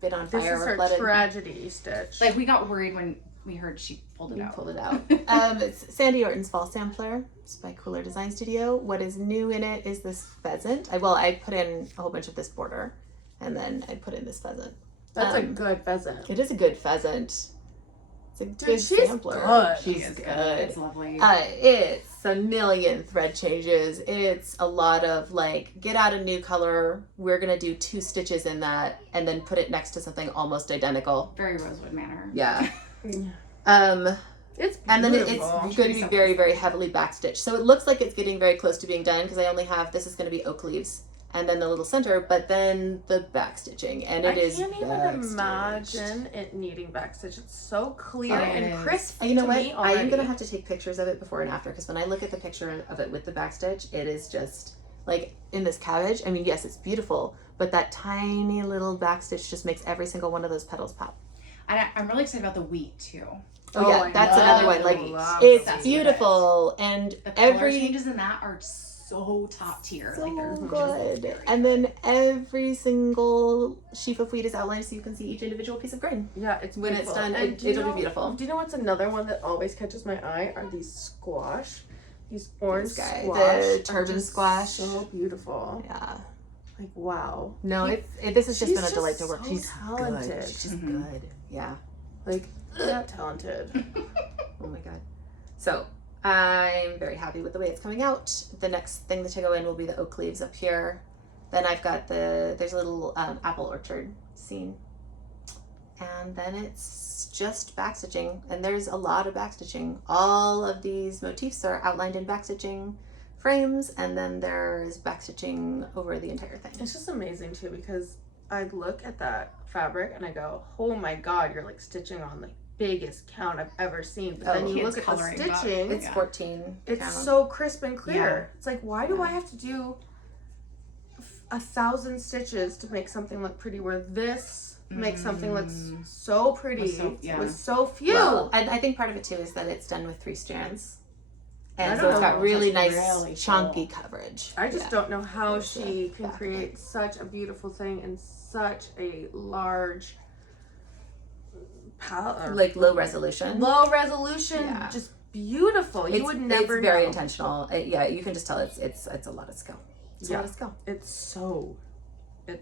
been on This fire is or her flooded. tragedy stitch. Like we got worried when we heard she pulled it You out. pulled it out. It's Sandy Orton's Fall Sampler. It's by Cooler Design Studio. What is new in it is this pheasant. I put in a whole bunch of this border, and then I put in this pheasant. That's a good pheasant. It is a good pheasant. It's a good she's sampler. good. She's It's good. It's lovely. It's a million thread changes. It's a lot of like, get out a new color. We're gonna do 2 stitches in that, and then put it next to something almost identical. Very Rosewood Manor. Yeah. It's beautiful. And then it's going to be very, very heavily backstitched. So it looks like it's getting very close to being done because I only have, this is going to be oak leaves and then the little center, but then the backstitching. And it is I can't even backstitched. imagine it needing backstitch. It's so clear Oh, and it is. crisp. You know to what? me I am already. going to have to take pictures of it before and after because when I look at the picture of it with the backstitch, it is just like in this cabbage. I mean, yes, it's beautiful, but that tiny little backstitch just makes every single one of those petals pop. And I'm really excited about the wheat too. Oh, yeah, I that's love another one. Like, love it's That's beautiful and The color every changes in that are so top tier. so Like they're just good. very And then every single sheaf of wheat is outlined so you can see each individual piece of grain. Yeah, it's When it's beautiful. done, And do you it'll be know- beautiful. Do you know what's another one that always catches my eye? Are these squash? These orange This guy, squash. the are turban just squash. So beautiful. Yeah. Like wow. No, this has just she's been a delight to just work. so She's talented. good. She's just Mhm. good. Yeah. Like yeah, talented. Oh my god. So I'm very happy with the way it's coming out. The next thing to go in will be the oak leaves up here. Then I've got there's a little apple orchard scene. And then it's just backstitching. And there's a lot of backstitching. All of these motifs are outlined in backstitching frames. And then there's backstitching over the entire thing. It's just amazing too because I look at that fabric and I go, oh my god, you're like stitching on the biggest count I've ever seen. But then Oh, you kids look at the coloring book. stitching, It's Yeah. 14 it's count. so crisp and clear. Yeah. It's like, why do I have to do 1,000 stitches to make something look pretty where this makes something look so pretty with so few? Well, and I think part of it too is that it's done with 3 strands. I And don't so it's know. got really That's nice really chunky coverage. I just Yeah. don't know how There's she the can back of create it. such a beautiful thing in such a large Like low resolution. low resolution, Yeah. just beautiful. You would never It's very know. intentional. Yeah, you can just tell it's a lot of skill. It's a lot of skill. It's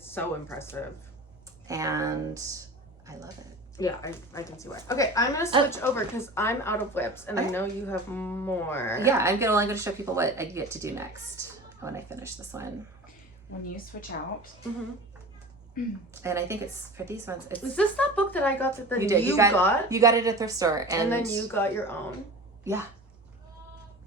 so impressive. And I love it. Yeah, I can see why. Okay, I'm gonna switch over because I'm out of whips and I know you have more. Yeah, I'm gonna show people what I get to do next when I finish this one. When you switch out, And I think it's for these ones. It's Is this that book that I got that then You did. you You got? got it at a thrift store, And then you got your own. Yeah.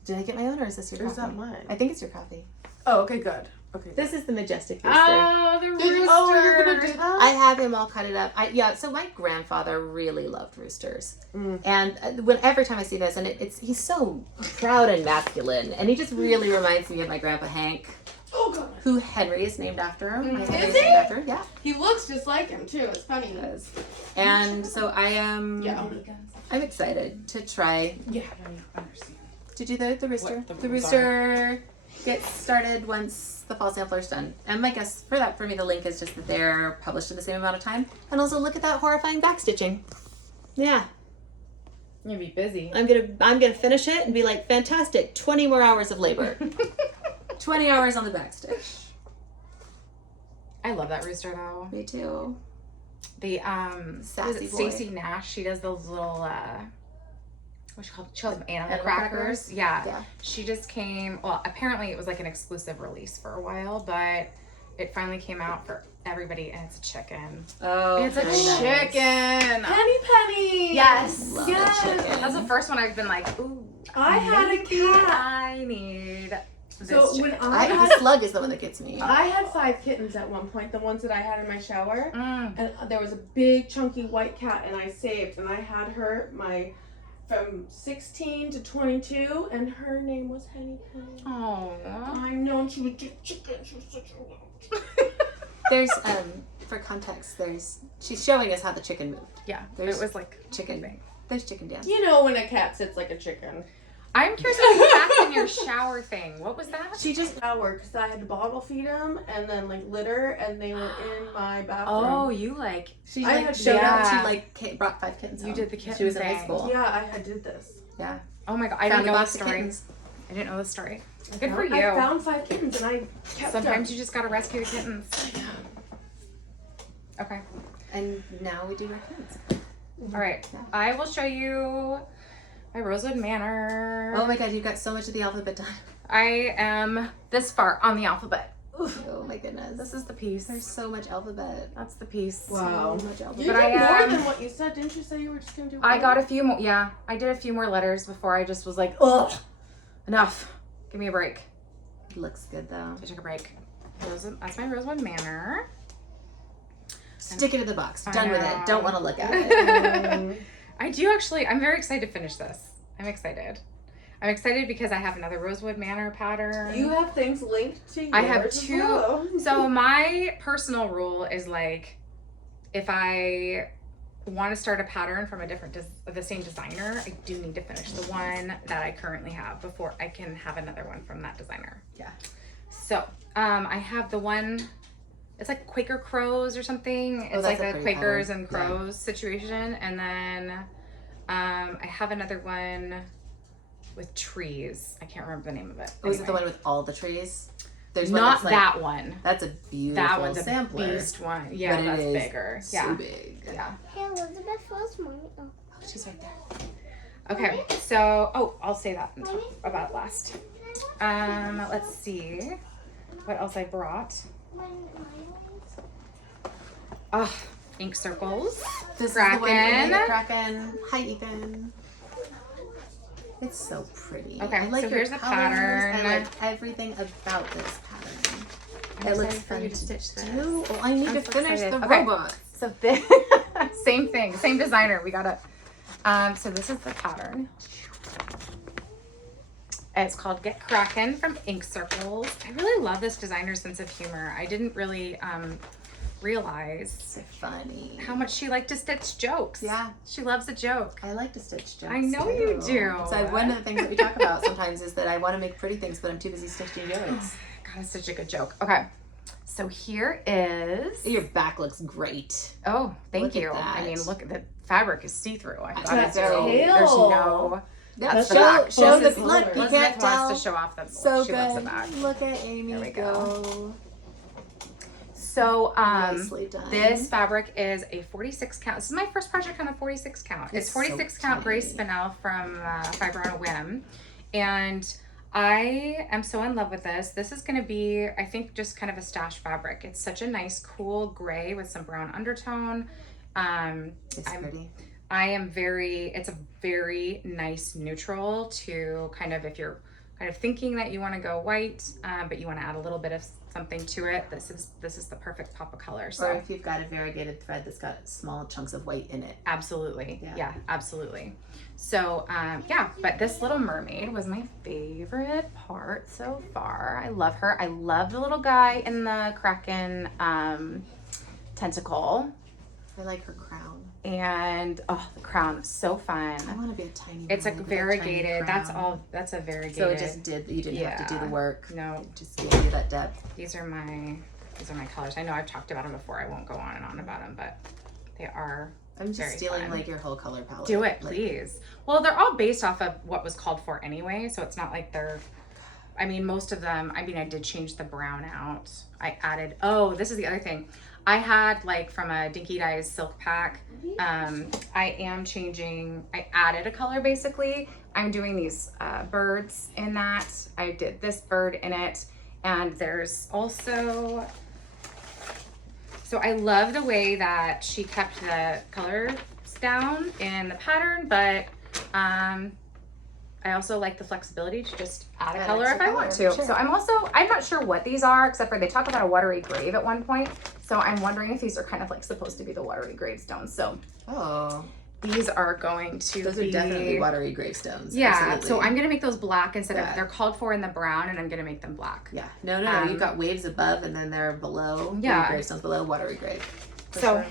Did I get my own, or is this your Or is copy? that mine? I think it's your copy. Oh, okay, good. Okay. This is the majestic rooster. oh, the rooster. Oh, you're gonna do that? I have him all cut it up. So my grandfather really loved roosters, Mm. and every time I see this, and he's so proud and masculine, and he just really reminds me of my grandpa Hank, Oh god. who Henry is named after. My Henry Is named he? after. Yeah, He looks just like him too. It's funny. he does. And so I am. Yeah. I'm excited to try Yeah, I understand. to do the rooster. What the The rules rooster gets started once the fall sampler's done. And my guess for me, the link is just that they're published in the same amount of time. And also look at that horrifying backstitching. Yeah, You'd be busy. I'm gonna finish it and be like, fantastic, 20 more hours of labor. 20 hours on the backstitch. I love that rooster though. Me too. The Sassy boy. Stacey Nash, she does those little what's she called? She calls them animal Animal crackers. crackers? Yeah. Yeah. She just came. Well, apparently it was like an exclusive release for a while, but it finally came out for everybody, and it's a chicken. Oh, It's a very nice. chicken. Penny. Yes. Love a yes. chicken. That's the first one I've been like, ooh. I had a maybe cat. I need this So when chicken. The slug is the one that gets me. I had 5 kittens at one point, the ones that I had in my shower. Mm. And there was a big chunky white cat and I saved and I had her from 16 to 22 and her name was Henny Penny. Oh. I know, and she would get chicken. She was such a little. There's for context, she's showing us how the chicken moved. Yeah. There's it was like chicken. There's chicken dance. You know when a cat sits like a chicken. I'm curious what you packed in your shower thing. What was that? She just showered because I had to bottle feed them and then like litter, and they were in my bathroom. Oh, you like She I like had- showed up. yeah. She like brought 5 kittens. You home. did the kitten She was in high thing. school. Yeah, I had did this. Yeah. Oh my god, I Found didn't a know the box of story. kittens. I didn't know the story. Good for I you. found 5 kittens and I kept Sometimes them. you just gotta rescue the kittens. Okay. And now we do raccoons. All right. I will show you my Rosewood Manor. Oh my god, you got so much of the alphabet done. I am this far on the alphabet. Oh my goodness. This is the piece. There's so much alphabet. That's the piece. Wow. So much alphabet. You But did I, more than what you said. Didn't you say you were just gonna do? I one? got a few more. Yeah, I did a few more letters before I just was like, ugh, enough. Give me a break. It looks good though. So I took a break. That's my Rosewood Manor. Stick it in the box. I Done with know. it. Don't want to look at it. I do actually. I'm very excited to finish this. I'm excited. I'm excited because I have another Rosewood Manor pattern. You have things linked to yours. I have as 2. well. So my personal rule is like, if I want to start a pattern from a different, the same designer, I do need to finish the one that I currently have before I can have another one from that designer. Yeah. So I have the one. It's like Quaker Crows or something. Oh, It's that's like a a pretty Quakers pattern. and Crows situation, and then I have another one with trees. I can't remember the name of it. Oh, is it the Anyway. one with all the trees? There's one Not that's like, that one. That's a beautiful That one's a sampler. beast one. Yeah, but it that's is bigger. So Yeah. big. Yeah. Hey, Elizabeth, where's mommy? Oh. Oh, she's right there. Okay, so I'll say that and talk about it last. Let's see what else I brought. Oh, ink circles. This is the one Kraken. from Kraken. Hi, Ethan. It's so pretty. Okay, I like so your here's the colors. pattern. I like everything about this pattern. I'm It looks excited for fun you to to stitch this. do. Oh, I need I'm to so finish excited. the Okay. robot. So this, same thing, same designer. We got it. So this is the pattern. It's called Get Kraken from Ink Circles. I really love this designer's sense of humor. I didn't really realize So funny. how much she liked to stitch jokes. Yeah. She loves a joke. I like to stitch jokes. I know you too. do. So one of the things that we talk about sometimes is that I want to make pretty things, but I'm too busy stitching jokes. Gotta stitch a good joke. Okay. So here is. Your back looks great. Oh, thank Look at you. I that. mean, look, the fabric is see-through. I thought That's it's very. tail. There's no. That's the show back. show the Elizabeth look. You Elizabeth can't wants tell. to show off that So she loves the good. back. Look at Aimee There we go. So Nicely done. this fabric is a 46 count. This is my first project on a 46 count. It's It's 46 so count Gray tiny. Spinel from Fiber on a Whim. And I am so in love with this. This is going to be, I think, just kind of a stash fabric. It's such a nice, cool gray with some brown undertone. It's I'm- pretty. It's a very nice neutral to kind of, if you're kind of thinking that you want to go white, but you want to add a little bit of something to it, this is the perfect pop of color. Or So if you've got a variegated thread that's got small chunks of white in it. absolutely. Yeah. Yeah, absolutely. So, yeah, but this little mermaid was my favorite part so far. I love her. I love the little guy in the Kraken tentacle. I like her crown. And the crown, so fun. I want to be a tiny. It's a mermaid with that tiny variegated. crown. That's a variegated. So it just did. You didn't have to do the Yeah. work. No, It just gave you that depth. these are my colors. I know I've talked about them before. I won't go on and on about them, but they are. I'm just Very stealing fun. like your whole color palette. Do it, Like, please. Well, they're all based off of what was called for anyway, so it's not like they're. I mean, most of them. I mean, I did change the brown out. I added. Oh, this is the other thing. I had like from a Dinky Dyes silk pack. I am changing. I added a color basically. I'm doing these birds in that. I did this bird in it, and there's also. So I love the way that she kept the colors down in the pattern, but I also like the flexibility to just add a Add color extra if I want color, to. sure. So I'm not sure what these are, except for they talk about a watery grave at one point. So I'm wondering if these are kind of like supposed to be the watery gravestones. So Oh, these are going to those be are definitely watery gravestones. Yeah. Absolutely. So I'm gonna make those black instead of Yeah. they're called for in the brown, and I'm gonna make them black. Yeah. No. Um, You've got waves above, and then they're below. Yeah. Gravestones below watery grave. For So sure.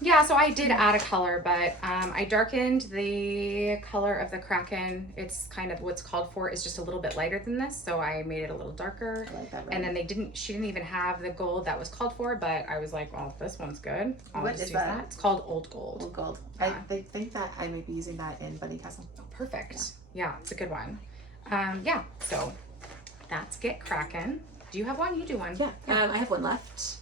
Yeah, so I did add a color, but I darkened the color of the Kraken. It's kind of what's called for is just a little bit lighter than this, so I made it a little darker. I like that. And then she didn't even have the gold that was called for, but I was like, well, this one's good. What just is use that? It's called Old Gold. Old Gold. Yeah. I think that I may be using that in Bunny Castle. Oh, perfect. Yeah, it's a good one. Yeah, so that's Get Kraken. Do you have one? You do one. Yeah. I have one left.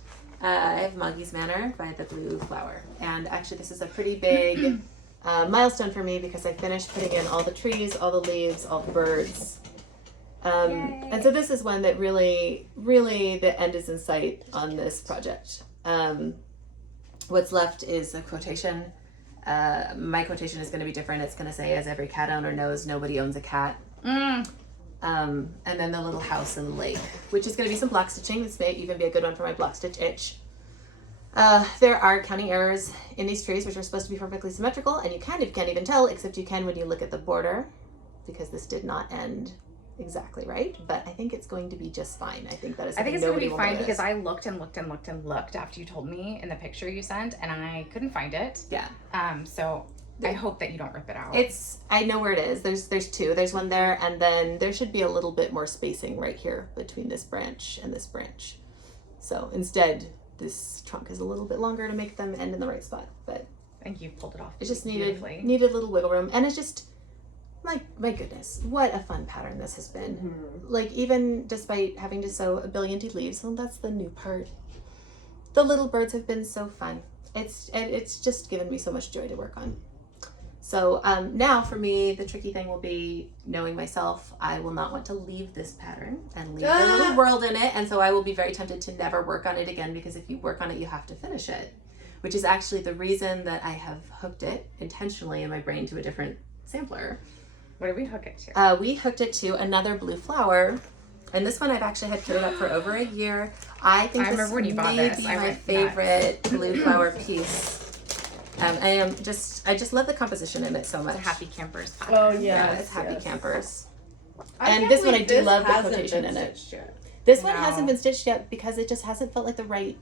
I have Moggy's Manor by the Blue Flower. And actually this is a pretty big milestone for me because I finished putting in all the trees, all the leaves, all the birds. And so this is one that really, really the end is in sight on this project. What's left is a quotation. My quotation is going to be different. It's going to say, as every cat owner knows, nobody owns a cat. And then the little house in the lake, which is going to be some block stitching. This may even be a good one for my block stitch itch. There are counting errors in these trees, which are supposed to be perfectly symmetrical, and you can't even tell, except you can when you look at the border, because this did not end exactly right, but I think it's going to be just fine. I think that is. I think it's going to be fine because I looked and looked and looked and looked after you told me in the picture you sent, and I couldn't find it. Yeah. So I hope that you don't rip it out. I know where it is. There's two. There's one there, and then there should be a little bit more spacing right here between this branch and this branch. So instead, this trunk is a little bit longer to make them end in the right spot. But I think you pulled it off. it just needed a little wiggle room, and it's just my goodness, what a fun pattern this has been. Mm-hmm. Like even despite having to sew a billion leaves, well, that's the new part. The little birds have been so fun. It's just given me so much joy to work on. So now for me, the tricky thing will be knowing myself. I will not want to leave this pattern and leave the little world in it. And so I will be very tempted to never work on it again, because if you work on it, you have to finish it, which is actually the reason that I have hooked it intentionally in my brain to a different sampler. What did we hook it to? We hooked it to another blue flower. And this one I've actually had kitted up for over a year. I think this remember when you bought may this. be I my went favorite blue flower piece. I just love the composition in it so much. It's a Happy Campers pattern. Oh Yeah, it's Happy Campers. I And can't this one I believe do this love the hasn't quotation been in it. stitched yet. This one No. hasn't been stitched yet because it just hasn't felt like the right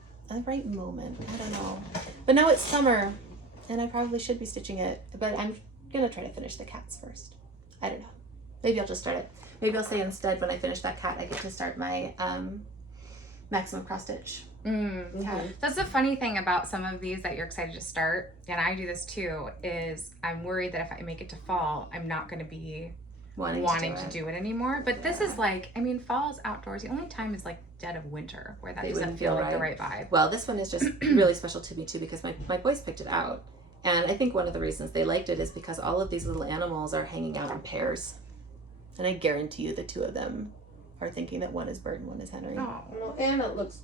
moment. I don't know. But now it's summer and I probably should be stitching it, but I'm gonna try to finish the cats first. I don't know. Maybe I'll just start it. Maybe I'll say instead when I finish that cat I get to start my maximum cross stitch. Yeah. That's the funny thing about some of these that you're excited to start, and I do this too, is I'm worried that if I make it to fall, I'm not going to be wanting to do it anymore. But this is like, I mean, fall is outdoors. The only time is like dead of winter where that doesn't feel like the right vibe. Well, this one is just really special to me too because my boys picked it out. And I think one of the reasons they liked it is because all of these little animals are hanging out in pairs. And I guarantee you the two of them are thinking that one is Bert and one is Henry. Oh, Well, and it looks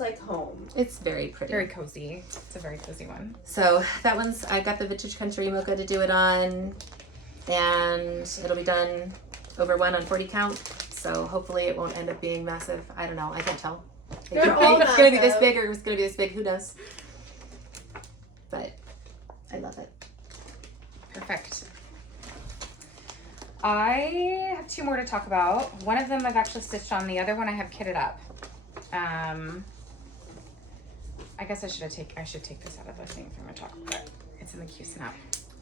like home. It's very pretty. very cozy. It's a very cozy one. So that one's, I got the Vintage Country Mocha to do it on, and it'll be done over 1 on 40 count. So hopefully it won't end up being massive. I don't know. I can't tell. They're all It's gonna be this massive. big or it's gonna be this big. Who knows? But I love it. Perfect. I have 2 more to talk about. One of them I've actually stitched on. The other one I have kitted up. I guess I should take this out of the thing for my chocolate, but it's in the Q snap.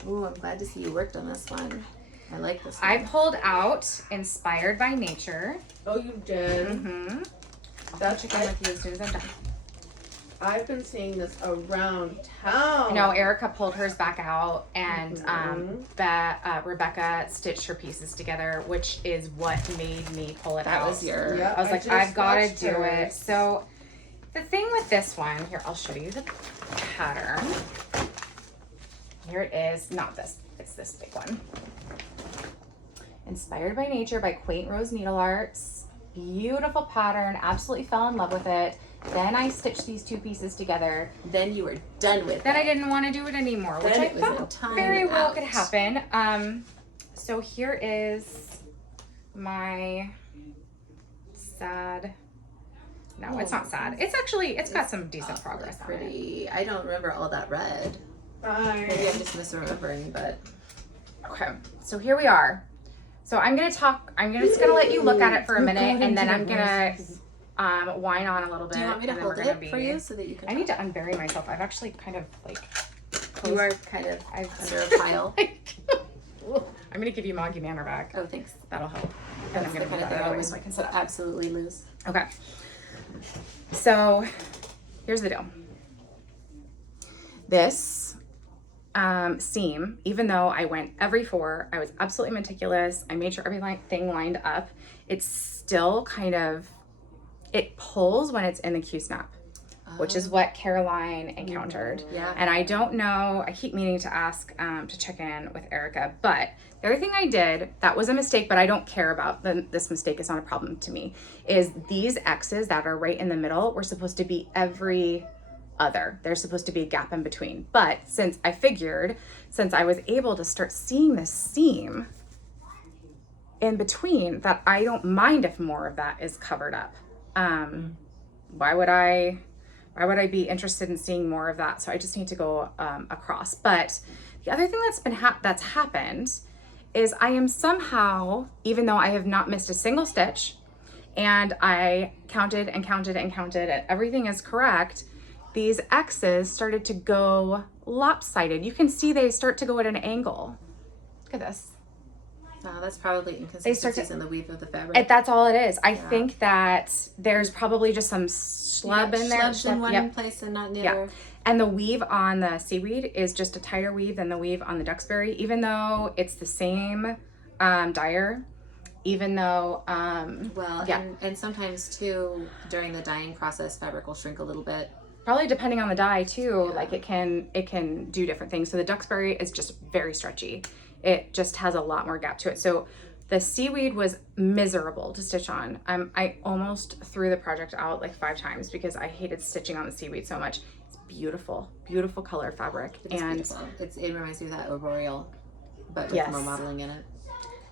Ooh, I'm glad to see you worked on this one. I like this one. I pulled out Inspired by Nature. Oh, you did. Mm-hmm. That's Check in with you as soon as I'm done. I've been seeing this around town. No, Erica pulled hers back out, and Rebecca stitched her pieces together, which is what made me pull it out. That was your. Yep, I was like, just I've got to watched do it. hers. So the thing with this one, here, I'll show you the pattern. Here it is. Not this. It's this big one. Inspired by Nature by Quaintrose Needle Arts. Beautiful pattern. Absolutely fell in love with it. Then I stitched these 2 pieces together. Then you were done with Then it. I didn't want to do it anymore, which Then I it was thought time very well out. could happen. So here is my sad. No, it's not sad. It's actually, it's got some decent progress on it. Pretty. I don't remember all that red. Maybe I'm just misremembering, but Okay, so here we are. So I'm just gonna let you look at it for a minute, and then I'm wine on a little bit. Do you want me to and then we're hold gonna it for you so that you can? I need to unbury myself. I've actually kind of like. You are kind of under a pile. I'm gonna give you Moggy Manor back. Oh, thanks. That'll help. And That's I'm the gonna kind move of that thing out I of the way would so I can sit up. absolutely lose. Okay. So here's the deal. This seam, even though I went every 4, I was absolutely meticulous. I made sure everything lined up. It's still kind of, it pulls when it's in the Q-snap, which is what Caroline encountered. Yeah. And I don't know, I keep meaning to ask to check in with Erica, but the other thing I did that was a mistake, but I don't care about this mistake, it's not a problem to me, is these X's that are right in the middle were supposed to be every other. There's supposed to be a gap in between. But since I was able to start seeing this seam in between, that I don't mind if more of that is covered up. Why would I be interested in seeing more of that? So I just need to go across. But the other thing that's happened is I am somehow, even though I have not missed a single stitch, and I counted and counted and counted, and everything is correct, these X's started to go lopsided. You can see they start to go at an angle. Look at this. That's probably inconsistencies in the weave of the fabric. That's all it is. I think that there's probably just some schlub in there. Schlubs in one place and not in the other. And the weave on the Seaweed is just a tighter weave than the weave on the Duxbury, even though it's the same dyer, even though... and sometimes too, during the dyeing process, fabric will shrink a little bit. Probably depending on the dye too, like it can do different things. So the Duxbury is just very stretchy. It just has a lot more gap to it. So the Seaweed was miserable to stitch on. I almost threw the project out like 5 times because I hated stitching on the Seaweed so much. It's beautiful, beautiful color fabric. It reminds me of that arboreal, but with more modeling in it.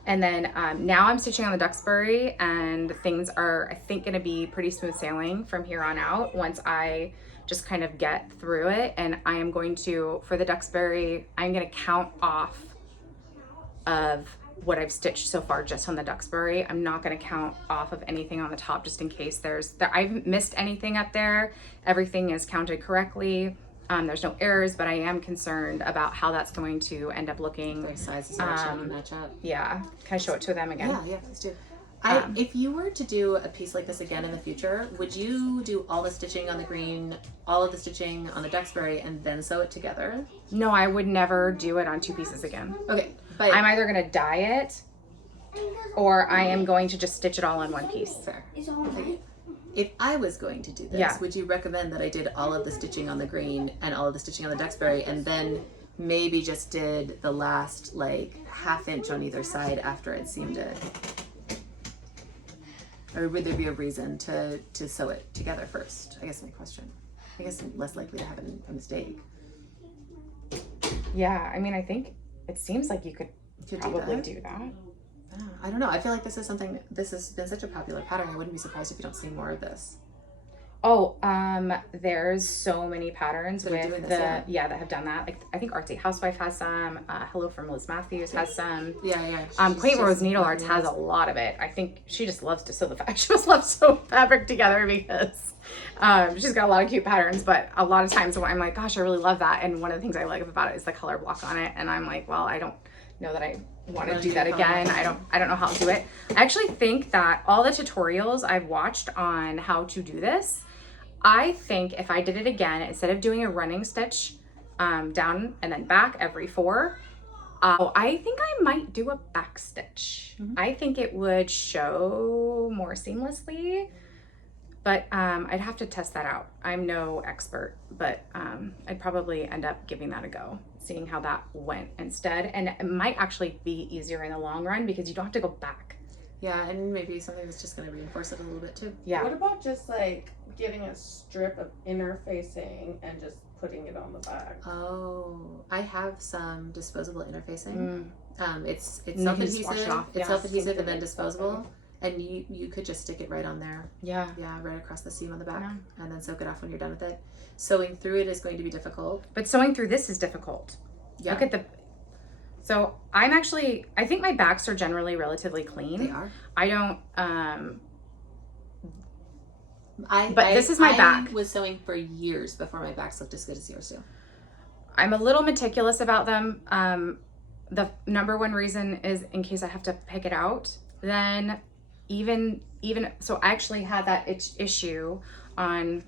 And then now I'm stitching on the Duxbury, and things are, I think, going to be pretty smooth sailing from here on out once I just kind of get through it. And I am going to, for the Duxbury, I'm going to count off of what I've stitched so far just on the Duxbury. I'm not going to count off of anything on the top just in case I've missed anything up there. Everything is counted correctly. There's no errors, but I am concerned about how that's going to end up looking. Their sizes actually match up. Yeah. Can I show it to them again? Yeah, please do. If you were to do a piece like this again in the future, would you do all the stitching on the green, all of the stitching on the Duxbury, and then sew it together? No, I would never do it on 2 pieces again. Okay, but I'm either going to dye it or I am going to just stitch it all in one piece. Fair. If I was going to do this, would you recommend that I did all of the stitching on the green and all of the stitching on the Duxbury, and then maybe just did the last like ½ inch on either side after I'd seamed it? Or would there be a reason to sew it together first? I guess my question. I guess I'm less likely to have a mistake. Yeah, I mean, I think it seems like you could probably do that. I don't know. I feel like this has been such a popular pattern. I wouldn't be surprised if you don't see more of this. Oh, there's so many patterns that with that have done that. Like I think Artsy Housewife has some. Hello from Liz Matthews has some. Quaintrose Needle Arts has a lot of it. I think she just loves to sew she just loves sew fabric together because she's got a lot of cute patterns. But a lot of times when I'm like, gosh, I really love that, and one of the things I like about it is the color block on it, and I'm like, well, I don't know that I want to do that again. I don't know how to do it. I actually think that all the tutorials I've watched on how to do this, I think if I did it again, instead of doing a running stitch down and then back every 4, I think I might do a back stitch. I think it would show more seamlessly, but I'd have to test that out. I'm no expert, but I'd probably end up giving that a go, seeing how that went instead. And it might actually be easier in the long run because you don't have to go back. Yeah, and maybe something that's just going to reinforce it a little bit too. Yeah. What about just like getting a strip of interfacing and just putting it on the back? Oh, I have some disposable interfacing. It's And self-adhesive. it's Self-adhesive and then disposable. And you could just stick it right on there. Yeah. Yeah, right across the seam on the back. And then soak it off when you're done with it. Sewing through it is going to be difficult. But sewing through this is difficult. Yeah. Look at so I think my backs are generally relatively clean. They are. I don't, But this is my back. I was sewing for years before my backs looked as good as yours do. I'm a little meticulous about them. The number one reason is in case I have to pick it out. Then even so I actually had that issue on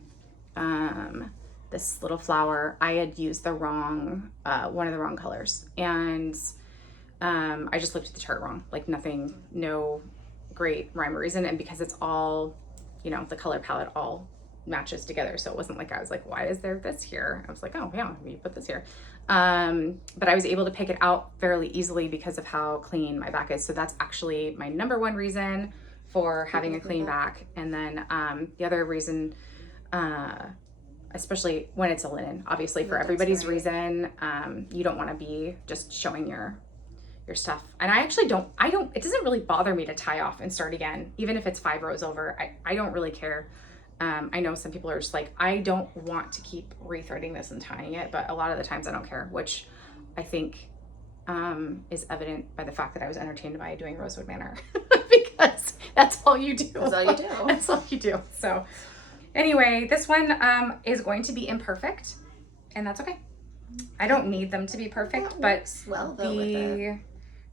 this little flower. I had used the wrong one of the wrong colors, and I just looked at the chart wrong. Like no great rhyme or reason, and because it's all, you know, the color palette all matches together, so it wasn't like I was like, why is there this here? I was like, oh yeah, you put this here. But I was able to pick it out fairly easily because of how clean my back is. So that's actually my number one reason for having a clean back. And then the other reason, especially when it's a linen, obviously for everybody's reason, you don't want to be just showing your stuff. And I actually don't, it doesn't really bother me to tie off and start again, even if it's 5 rows over. I don't really care. I know some people are just like, I don't want to keep rethreading this and tying it, but a lot of the times I don't care, which I think is evident by the fact that I was entertained by doing Rosewood Manor because that's all you do. That's all you do. That's all you do. So anyway, this one is going to be imperfect, and that's okay. I don't need them to be perfect, but well, though, with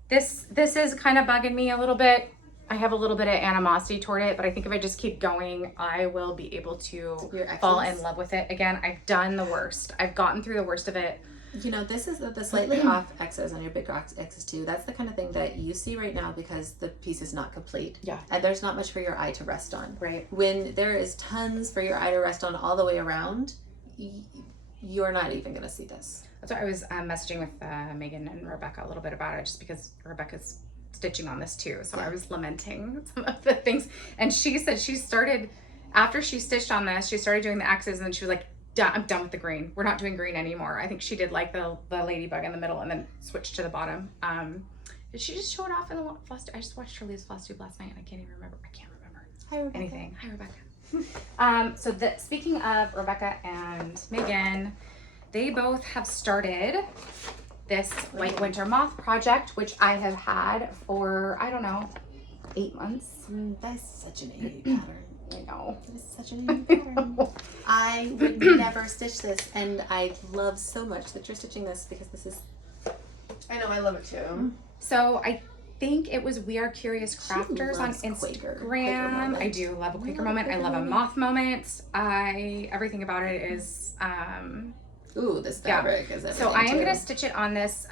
this is kind of bugging me a little bit. I have a little bit of animosity toward it, but I think if I just keep going, I will be able to fall in love with it again. I've done the worst. I've gotten through the worst of it. You know, this is the slightly off X's on your big X's too. That's the kind of thing that you see right now because the piece is not complete. Yeah. And there's not much for your eye to rest on. Right. When there is tons for your eye to rest on all the way around, you're not even going to see this. That's why I was messaging with Megan and Rebecca a little bit about it, just because Rebecca's stitching on this too. So I was lamenting some of the things. And she said she started, after she stitched on this, she started doing the X's and she was like, I'm done with the green. We're not doing green anymore. I think she did like the ladybug in the middle and then switched to the bottom. Did she just show it off in the floss? I just watched her leave Floss Tube last night and I can't remember Hi, Rebecca. anything. Hi, Rebecca. So speaking of Rebecca and Megan, they both have started this White Winter Moth project, which I have had for, I don't know, 8 months. That's such an A pattern. I know. It is such an A pattern. I would never stitch this, and I love so much that you're stitching this because this is... I know, I love it too. So I think it was We Are Curious Crafters on loves Instagram. Quaker moment. I do love a Quaker moment. I love a moth moment. Everything about it is Ooh, this fabric is everything. So I am too. going to stitch it on this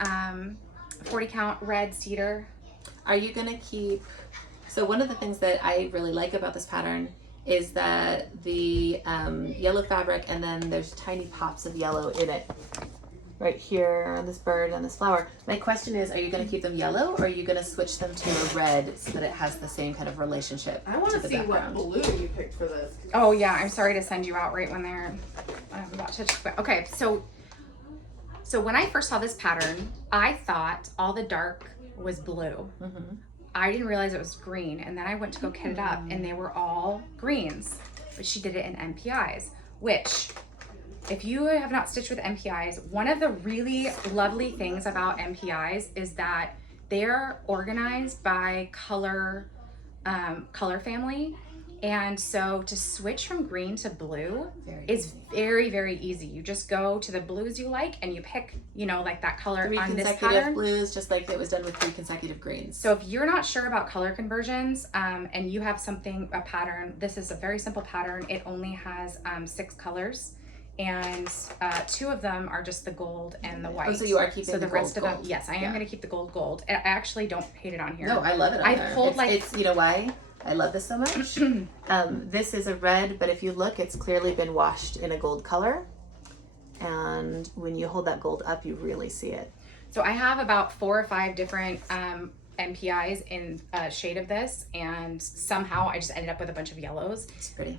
40 count red cedar. Are you going to keep... So one of the things that I really like about this pattern is that the yellow fabric and then there's tiny pops of yellow in it. Right here on this bird and this flower. My question is, are you going to keep them yellow or are you going to switch them to a red so that it has the same kind of relationship? I want to to the see background? what blue you picked for this. Oh yeah, I'm sorry to send you out right when they're about to. Okay, so when I first saw this pattern, I thought all the dark was blue. Mm-hmm. I didn't realize it was green, and then I went to go kit it up, and they were all greens. But she did it in MPIs, which, if you have not stitched with MPIs, one of the really lovely things about MPIs is that they're organized by color family. And so to switch from green to blue is very, very easy. You just go to the blues you like and you pick, like that color 3 on this consecutive pattern. blues, just like it was done with 3 consecutive greens. So if you're not sure about color conversions and you have a pattern, this is a very simple pattern. It only has 6 colors. And 2 of them are just the gold and the white. Oh, so you are keeping the rest gold, of them, yes, I am going to keep the gold. I actually don't hate it on here. No, I love it on there. pulled it's you know why I love this so much? This is a red, but if you look, it's clearly been washed in a gold color. And when you hold that gold up, you really see it. So I have about 4 or 5 different MPIs in a shade of this, and somehow I just ended up with a bunch of yellows. It's pretty.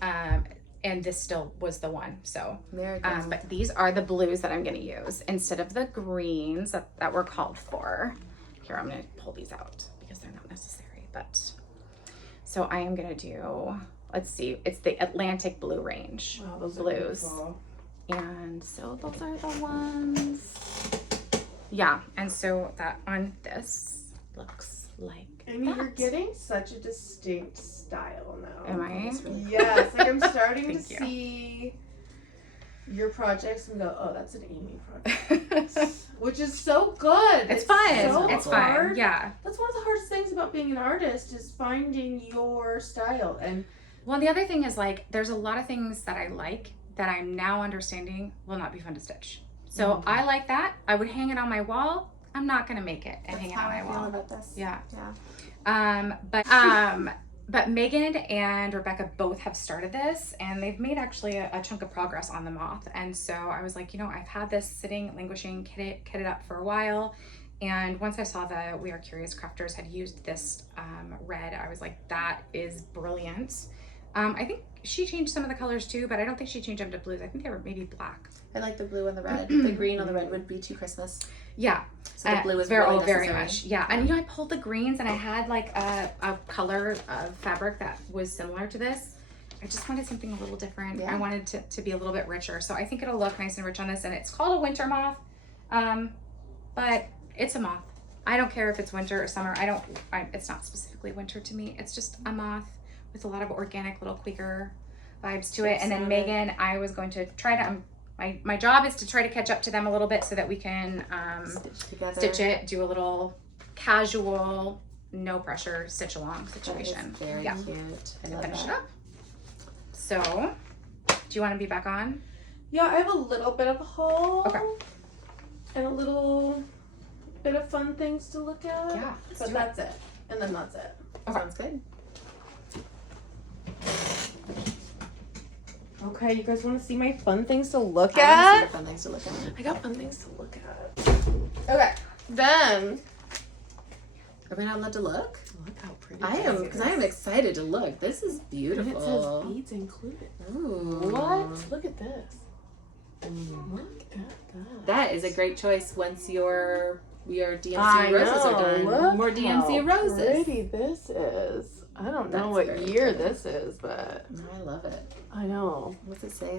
And this still was the one. So, There it goes. but these are the blues that I'm going to use instead of the greens that were called for. Here, I'm going to pull these out because they're not necessary. But so I am going to do, let's see, it's the Atlantic blue range blues. And so those are the ones. Yeah, and so that on this looks like Aimee, that. you're getting such a distinct style now. Am I? Yes, I like I'm starting to Thank you. see your projects and go, oh, that's an Aimee project. Which is so good. It's fun. So It's hard. fun. Yeah. That's one of the hardest things about being an artist is finding your style. And Well, the other thing is like, there's a lot of things that I like that I'm now understanding will not be fun to stitch. So I like that. I would hang it on my wall. I'm not gonna make it and hang it on my wall. About this. Yeah. Yeah. But Megan and Rebecca both have started this, and they've made actually a chunk of progress on the moth. And so I was like, you know, I've had this sitting, languishing, kitted up for a while. And once I saw the We Are Curious Crafters had used this red, I was like, that is brilliant. I think she changed some of the colors too, but I don't think she changed them to blues. I think they were maybe black. I like the blue and the red. The green on the red would be too Christmas. Yeah. So the blue is very, really very necessary. much. Yeah. And you know, I pulled the greens and I had like a color of fabric that was similar to this. I just wanted something a little different. Yeah. I wanted to be a little bit richer. So I think it'll look nice and rich on this. And it's called a winter moth. But it's a moth. I don't care if it's winter or summer. It's not specifically winter to me. It's just a moth with a lot of organic little Quaker vibes to it. And then Megan, I was going to try to, my job is to try to catch up to them a little bit so that we can stitch it, do a little casual, no pressure stitch along situation. Very cute. I love Finish that. it up. So, do you want to be back on? yeah, I have a little bit of a haul. Okay. And a little bit of fun things to look at. Yeah. But that's it. And then that's it. Sounds good. Okay, you guys want to see my fun things to look I at? want to see the fun things to look at. I got fun things to look at. Okay, then. Are we not allowed to look? Look how pretty. I am, because I am excited to look. This is And beautiful. it says beads included. Ooh. What? Look at this. Look at that. That is a great choice once your DMC I roses are know. done. Look More DMC how roses. pretty this is. I don't know That's what very year good. this is, but I love it. I know. What's it say?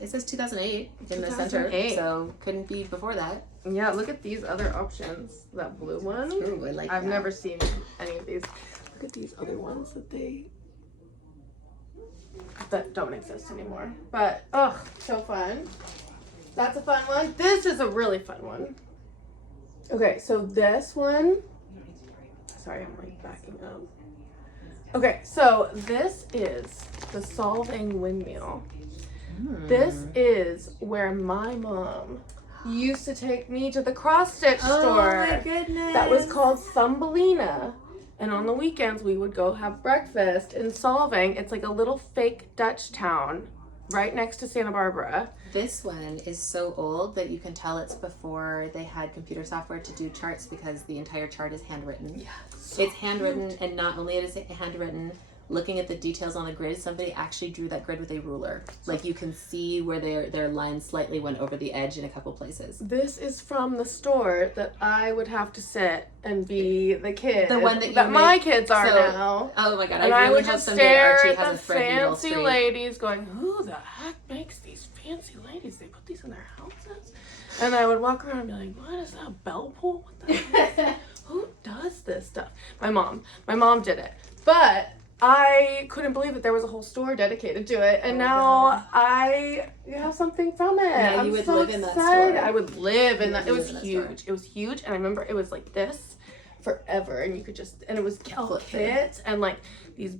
It says 2008 in the center, 2008. so couldn't be before that. Yeah, look at these other options. That blue one. Ooh, I like I've that. never seen any of these. Look at these other ones that don't exist anymore. But oh, so fun. That's a fun one. This is a really fun one. Okay, so this one. Sorry, I'm like backing up. Okay, so this is the solving windmill. This is where my mom used to take me to the cross stitch store. Oh my goodness. That was called Thumbelina. And on the weekends, we would go have breakfast in Solving. It's like a little fake Dutch town right next to Santa Barbara. This one is so old that you can tell it's before they had computer software to do charts because the entire chart is handwritten. Yeah. It's handwritten, and not only is it handwritten, looking at the details on the grid, somebody actually drew that grid with a ruler. Like you can see where their line slightly went over the edge in a couple places. This is from the store that I would have to sit and be the kid. The one that you my make- kids are so- now. Oh my god, And I I really would hope just someday stare Archie at has the a thread needle fancy street. ladies going, who the heck makes these fancy ladies? They put these in their houses? And I would walk around and be like, what is that, a bell pull? What the heck is that? Who does this stuff? My mom did it. But I couldn't believe that there was a whole store dedicated to it. And now I have something from it. Yeah, I'm you would so live in that excited. store. I would live in You that. would It live was in that huge. store. It was huge. And I remember it was like this forever. And you could just, and it was all Flip through. kits and like these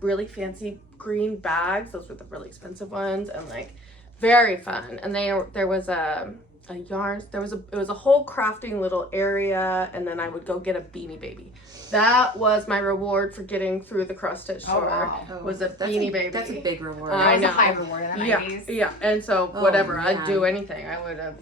really fancy green bags. Those were the really expensive ones. And like very fun. And there was a yarn. It was a whole crafting little area. And then I would go get a Beanie Baby. That was my reward for getting through the cross stitch store. wow. Was a That's Beanie Baby. That's a big reward. I That was know. a high reward in the Yeah, 90s. yeah, and so whatever, I'd man. do anything. I would have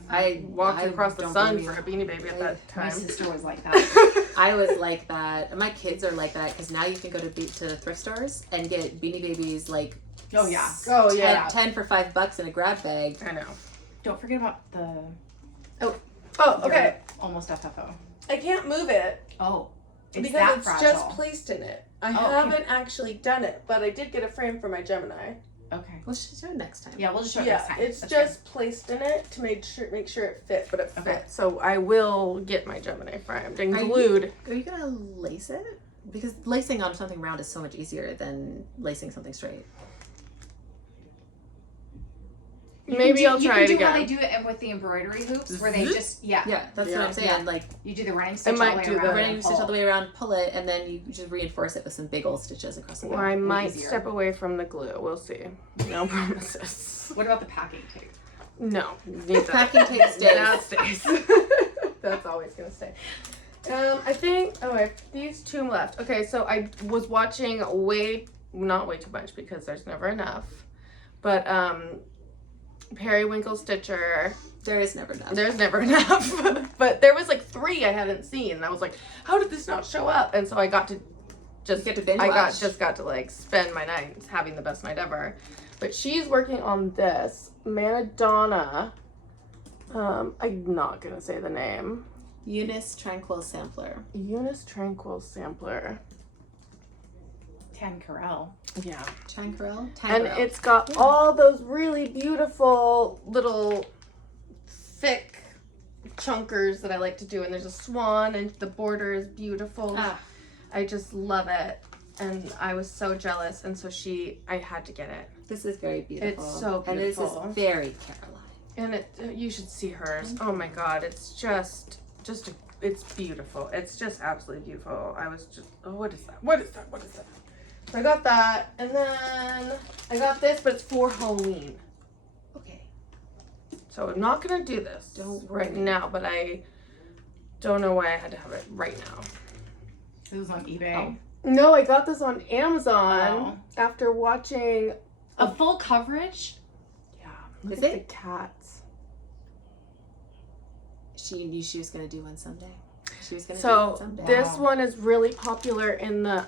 walked across the don't sun blame for you. a Beanie Baby at that My time. sister was like that. I was like that. My kids are like that because now you can go to the thrift stores and get Beanie Babies like Oh, yeah. Oh yeah, 10 for $5 in a grab bag. I know. Don't forget about the Oh, okay. almost FFO. I can't move it Oh, it's because that it's fragile. just placed in it. I okay. haven't actually done it, but I did get a frame for my Gemini. Okay. We'll just do it next time. Yeah, we'll just show it Yeah, next time. it's That's just placed in it to make sure it fit, but it Okay. fits. So I will get my Gemini framed and Are you- glued. Are you gonna lace it? Because lacing on something round is so much easier than lacing something straight. Maybe I'll try it You can do how they again. do it with the embroidery hoops, where they just Yeah, that's what I'm saying. Yeah. Like you do the running stitch all might the way do around. that. running stitch all the way around, pull it, and then you just reinforce it with some big old stitches across the Or back. I might easier. step away from the glue. We'll see. No promises. What about the packing tape? No. Need that. Packing tape stays. That stays. That's always gonna stay. I think. Oh, I have these two left. Okay, so I was watching not way too much because there's never enough, but Periwinkle Stitcher. There is never enough. There's never enough. But there was like 3 I hadn't seen, and I was like, how did this not show up? And so I got to just You get to binge I watch. got to like spend my nights having the best night ever. But she's working on this Manadonna. I'm not gonna say the name. Eunice Tranquil Sampler. Eunice Tranquil Sampler. Tan Carell. Yeah. Tranquil? And it's got all those really beautiful little thick chunkers that I like to do. And there's a swan and the border is beautiful. Ah. I just love it. And I was so jealous. And so I had to get it. This is very beautiful. It's so And this beautiful. is very Caroline. And you should see hers. Oh my God. It's it's beautiful. It's just absolutely beautiful. I was just, oh, what is that? What is that? What is that? So I got that. And then I got this, but it's for Halloween. Okay. So I'm not going to do this Don't right worry. now, but I don't know why I had to have it right now. This was on eBay. Oh. No, I got this on Amazon after watching. A full coverage? Yeah. Look Is at it? the cats. She knew she was going to do one someday. She was going to do So one someday. this Wow. one is really popular in the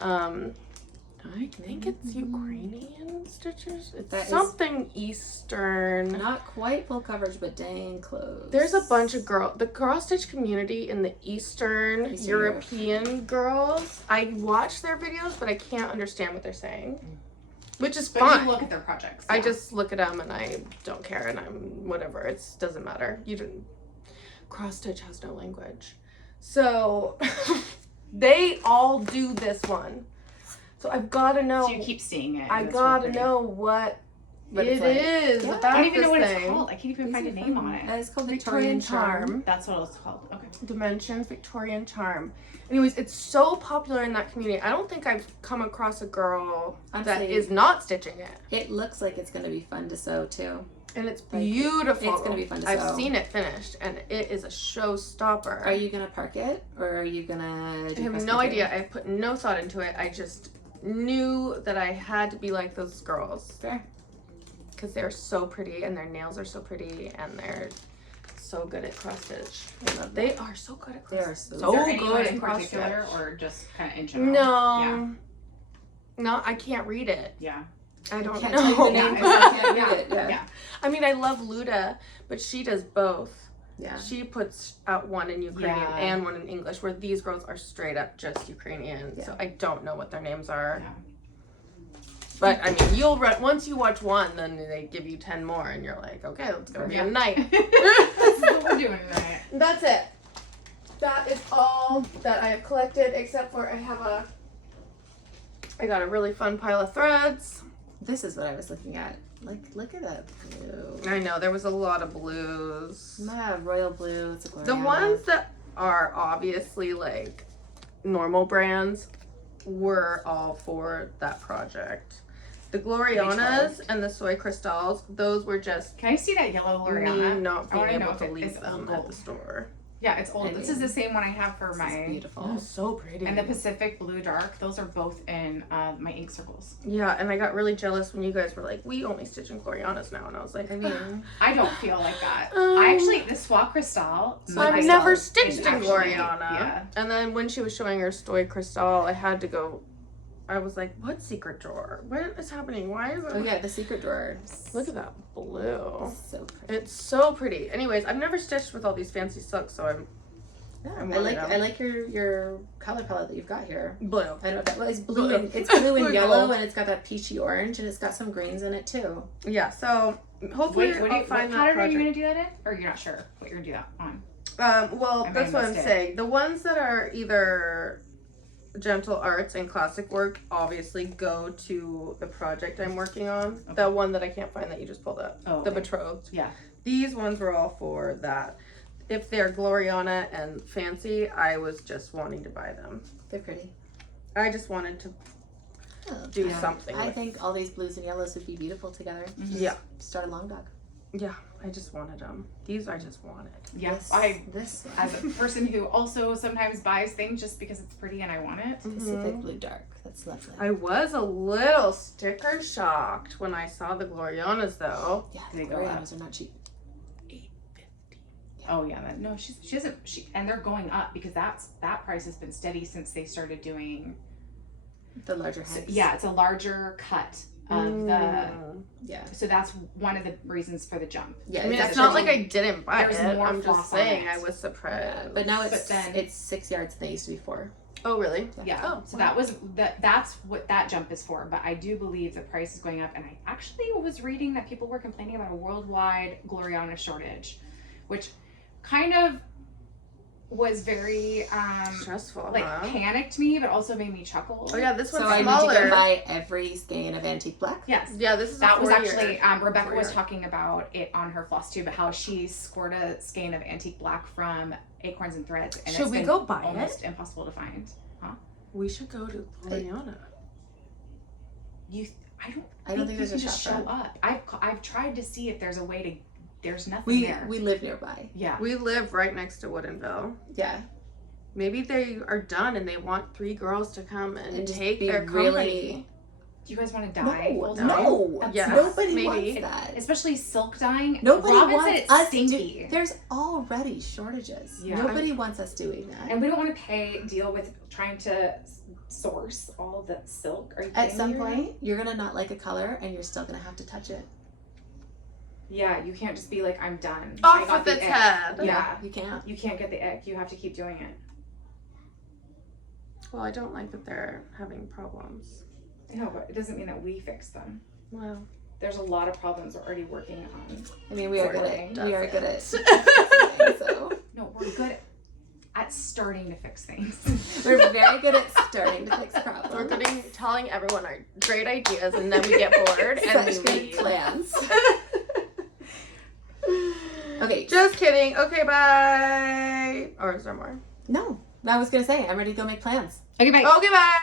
I think it's Ukrainian stitchers. It's That is- something Eastern. Not quite full coverage, but dang close. There's a bunch of the cross stitch community in the Eastern European girls. I watch their videos, but I can't understand what they're saying, which is But fine. you look at their projects. I yeah. just look at them and I don't care, and I'm whatever. It doesn't matter. You didn't. Cross stitch has no language, so they all do this one. So I've got to know. So you keep seeing it. I and it's got to really pretty. know what What it it's like. is Yeah. about I don't even know what this it's thing. called. I can't even find a name on it. It's called Victorian Charm. That's what it's called. Okay. Dimensions Victorian Charm. Anyways, it's so popular in that community. I don't think I've come across a girl that Honestly, is not stitching it. It looks like it's going to be fun to sew too. And it's Like, beautiful. it's gonna be fun to I've sew. seen it finished, and it is a showstopper. Are you going to park it or are you going to I have no idea. I put no thought into it. I just knew that I had to be like those girls. Fair. Because they're so pretty, and their nails are so pretty, and they're so good at cross stitch. They are so good at cross They are stitch. so Is there good anyone at in cross particular, stitch. or just kind of in general? No. Yeah. No, I can't read it. Yeah. I don't Can't know. tell you the name, 'cause I can't read it. Yeah. Yeah. I mean, I love Luda, but she does both. Yeah. She puts out one in Ukrainian Yeah. and one in English, where these girls are straight up just Ukrainian. Yeah. So I don't know what their names are. Yeah. But I mean, you'll once you watch one, then they give you 10 more, and you're like, okay, let's go be a night. This is what we're doing tonight. That's it. That is all that I have collected, except for I got a really fun pile of threads. This is what I was looking at. Like, look at that blue. I know there was a lot of blues. Yeah, royal blue. It's a The Gloriana. ones that are obviously like normal brands were all for that project. The Glorianas and the soy crystals, those were just Can I see that yellow me Gloriana? not I being wanna know able if to it leave is them old at gold. the store. Yeah, it's old. I This mean, is the same one I have for This is my beautiful. Oh, so pretty. and the Pacific Blue Dark. Those are both in my ink circles. Yeah, and I got really jealous when you guys were like, we only stitch in Glorianas now, and I was like, I mean, I don't feel like that. Um, I actually the Soie Cristal. so my I've style never is stitched in actually- Gloriana. Yeah. And then when she was showing her Soy Crystal, I had to go. I was like, what secret drawer? What is happening? Why is it? oh yeah, the secret drawer. Look at that blue. So pretty. It's so pretty. Anyways, I've never stitched with all these fancy silks, so I'm Yeah, I'm I one of like them. your color palette that you've got here. blue. I don't know. Well, it's blue Blue. and it's blue and Blue yellow, gold. and it's got that peachy orange, and it's got some greens in it too. Yeah, so hopefully Wait, what I'll find that pattern are you project. gonna do that in? Or you're not sure what you're gonna do that on? Well, I that's what I'm missed it. saying. The ones that are either Gentle Arts and Classic Work obviously go to the project I'm working on. The one that I can't find that you just pulled up. Oh, The okay. Betrothed. Yeah. These ones were all for that. If they're Gloriana and fancy, I was just wanting to buy them. They're pretty. I just wanted to do something. I with- think all these blues and yellows would be beautiful together. Yeah. Start a long dog. Yeah, I just wanted them. These I just wanted. Yeah. This one. As a person who also sometimes buys things just because it's pretty and I want it. Pacific Blue Dark. That's lovely. I was a little sticker shocked when I saw the Glorianas though. Yeah, They the go up. Glorianas are not cheap. Oh yeah, no, she doesn't. And they're going up because that price has been steady since they started doing. The larger heads. Yeah, it's a larger cut of the. Yeah. So that's one of the reasons for the jump. Yeah. I mean, it's it's not like actually- I didn't buy There's it. more I'm floss just on saying it. I was surprised. But now it's then- it's 6 yards and they used to be 4. Oh, really? Yeah. Oh, So wow. that's what that jump is for. But I do believe the price is going up, and I actually was reading that people were complaining about a worldwide Gloriana shortage, which kind of was very Stressful, like huh? panicked me, but also made me chuckle. Oh yeah, this So one's I smaller. need to go buy every skein of antique black. Yes. Yeah, this is That a was 4-year. actually Rebecca was 4-year. talking about it on her Floss Tube, how she scored a skein of antique black from Acorns and Threads, and Should it's we been go buy almost impossible to find. We should go to Gloriana. I don't think you there's can a just shop show up. I've tried to see if there's a way to. There's nothing We there. live nearby. Yeah. We live right next to Woodinville. Yeah. Maybe they are done and they want 3 girls to come and And just take be their company. really- Do you guys want to dye? No, full no. time? no. That's Yes, Nobody maybe. wants that. Especially silk dyeing. Nobody Robin wants said it's us stinky. to. There's already shortages. Yeah. Nobody wants us doing that. And we don't want to deal with trying to source all the silk. Are you At kidding some me? point, you're gonna not like a color, and you're still gonna have to touch it. Yeah, you can't just be like, I'm done. Off I got with its ick. head. Yeah. You can't. You can't get the ick. You have to keep doing it. Well, I don't like that they're having problems. I know, but it doesn't mean that we fix them. Well, There's a lot of problems we're already working on. I mean, we are good Forwarding at. We are good at. doesn't. So No, we're good at starting to fix things. we're very good at starting to fix problems. We're telling everyone our great ideas and then we get bored and we Such good leave. plans. Okay. Just kidding. Okay, bye. Or is there more? No, I was gonna say I'm ready to go make plans. Okay, bye. Okay, bye.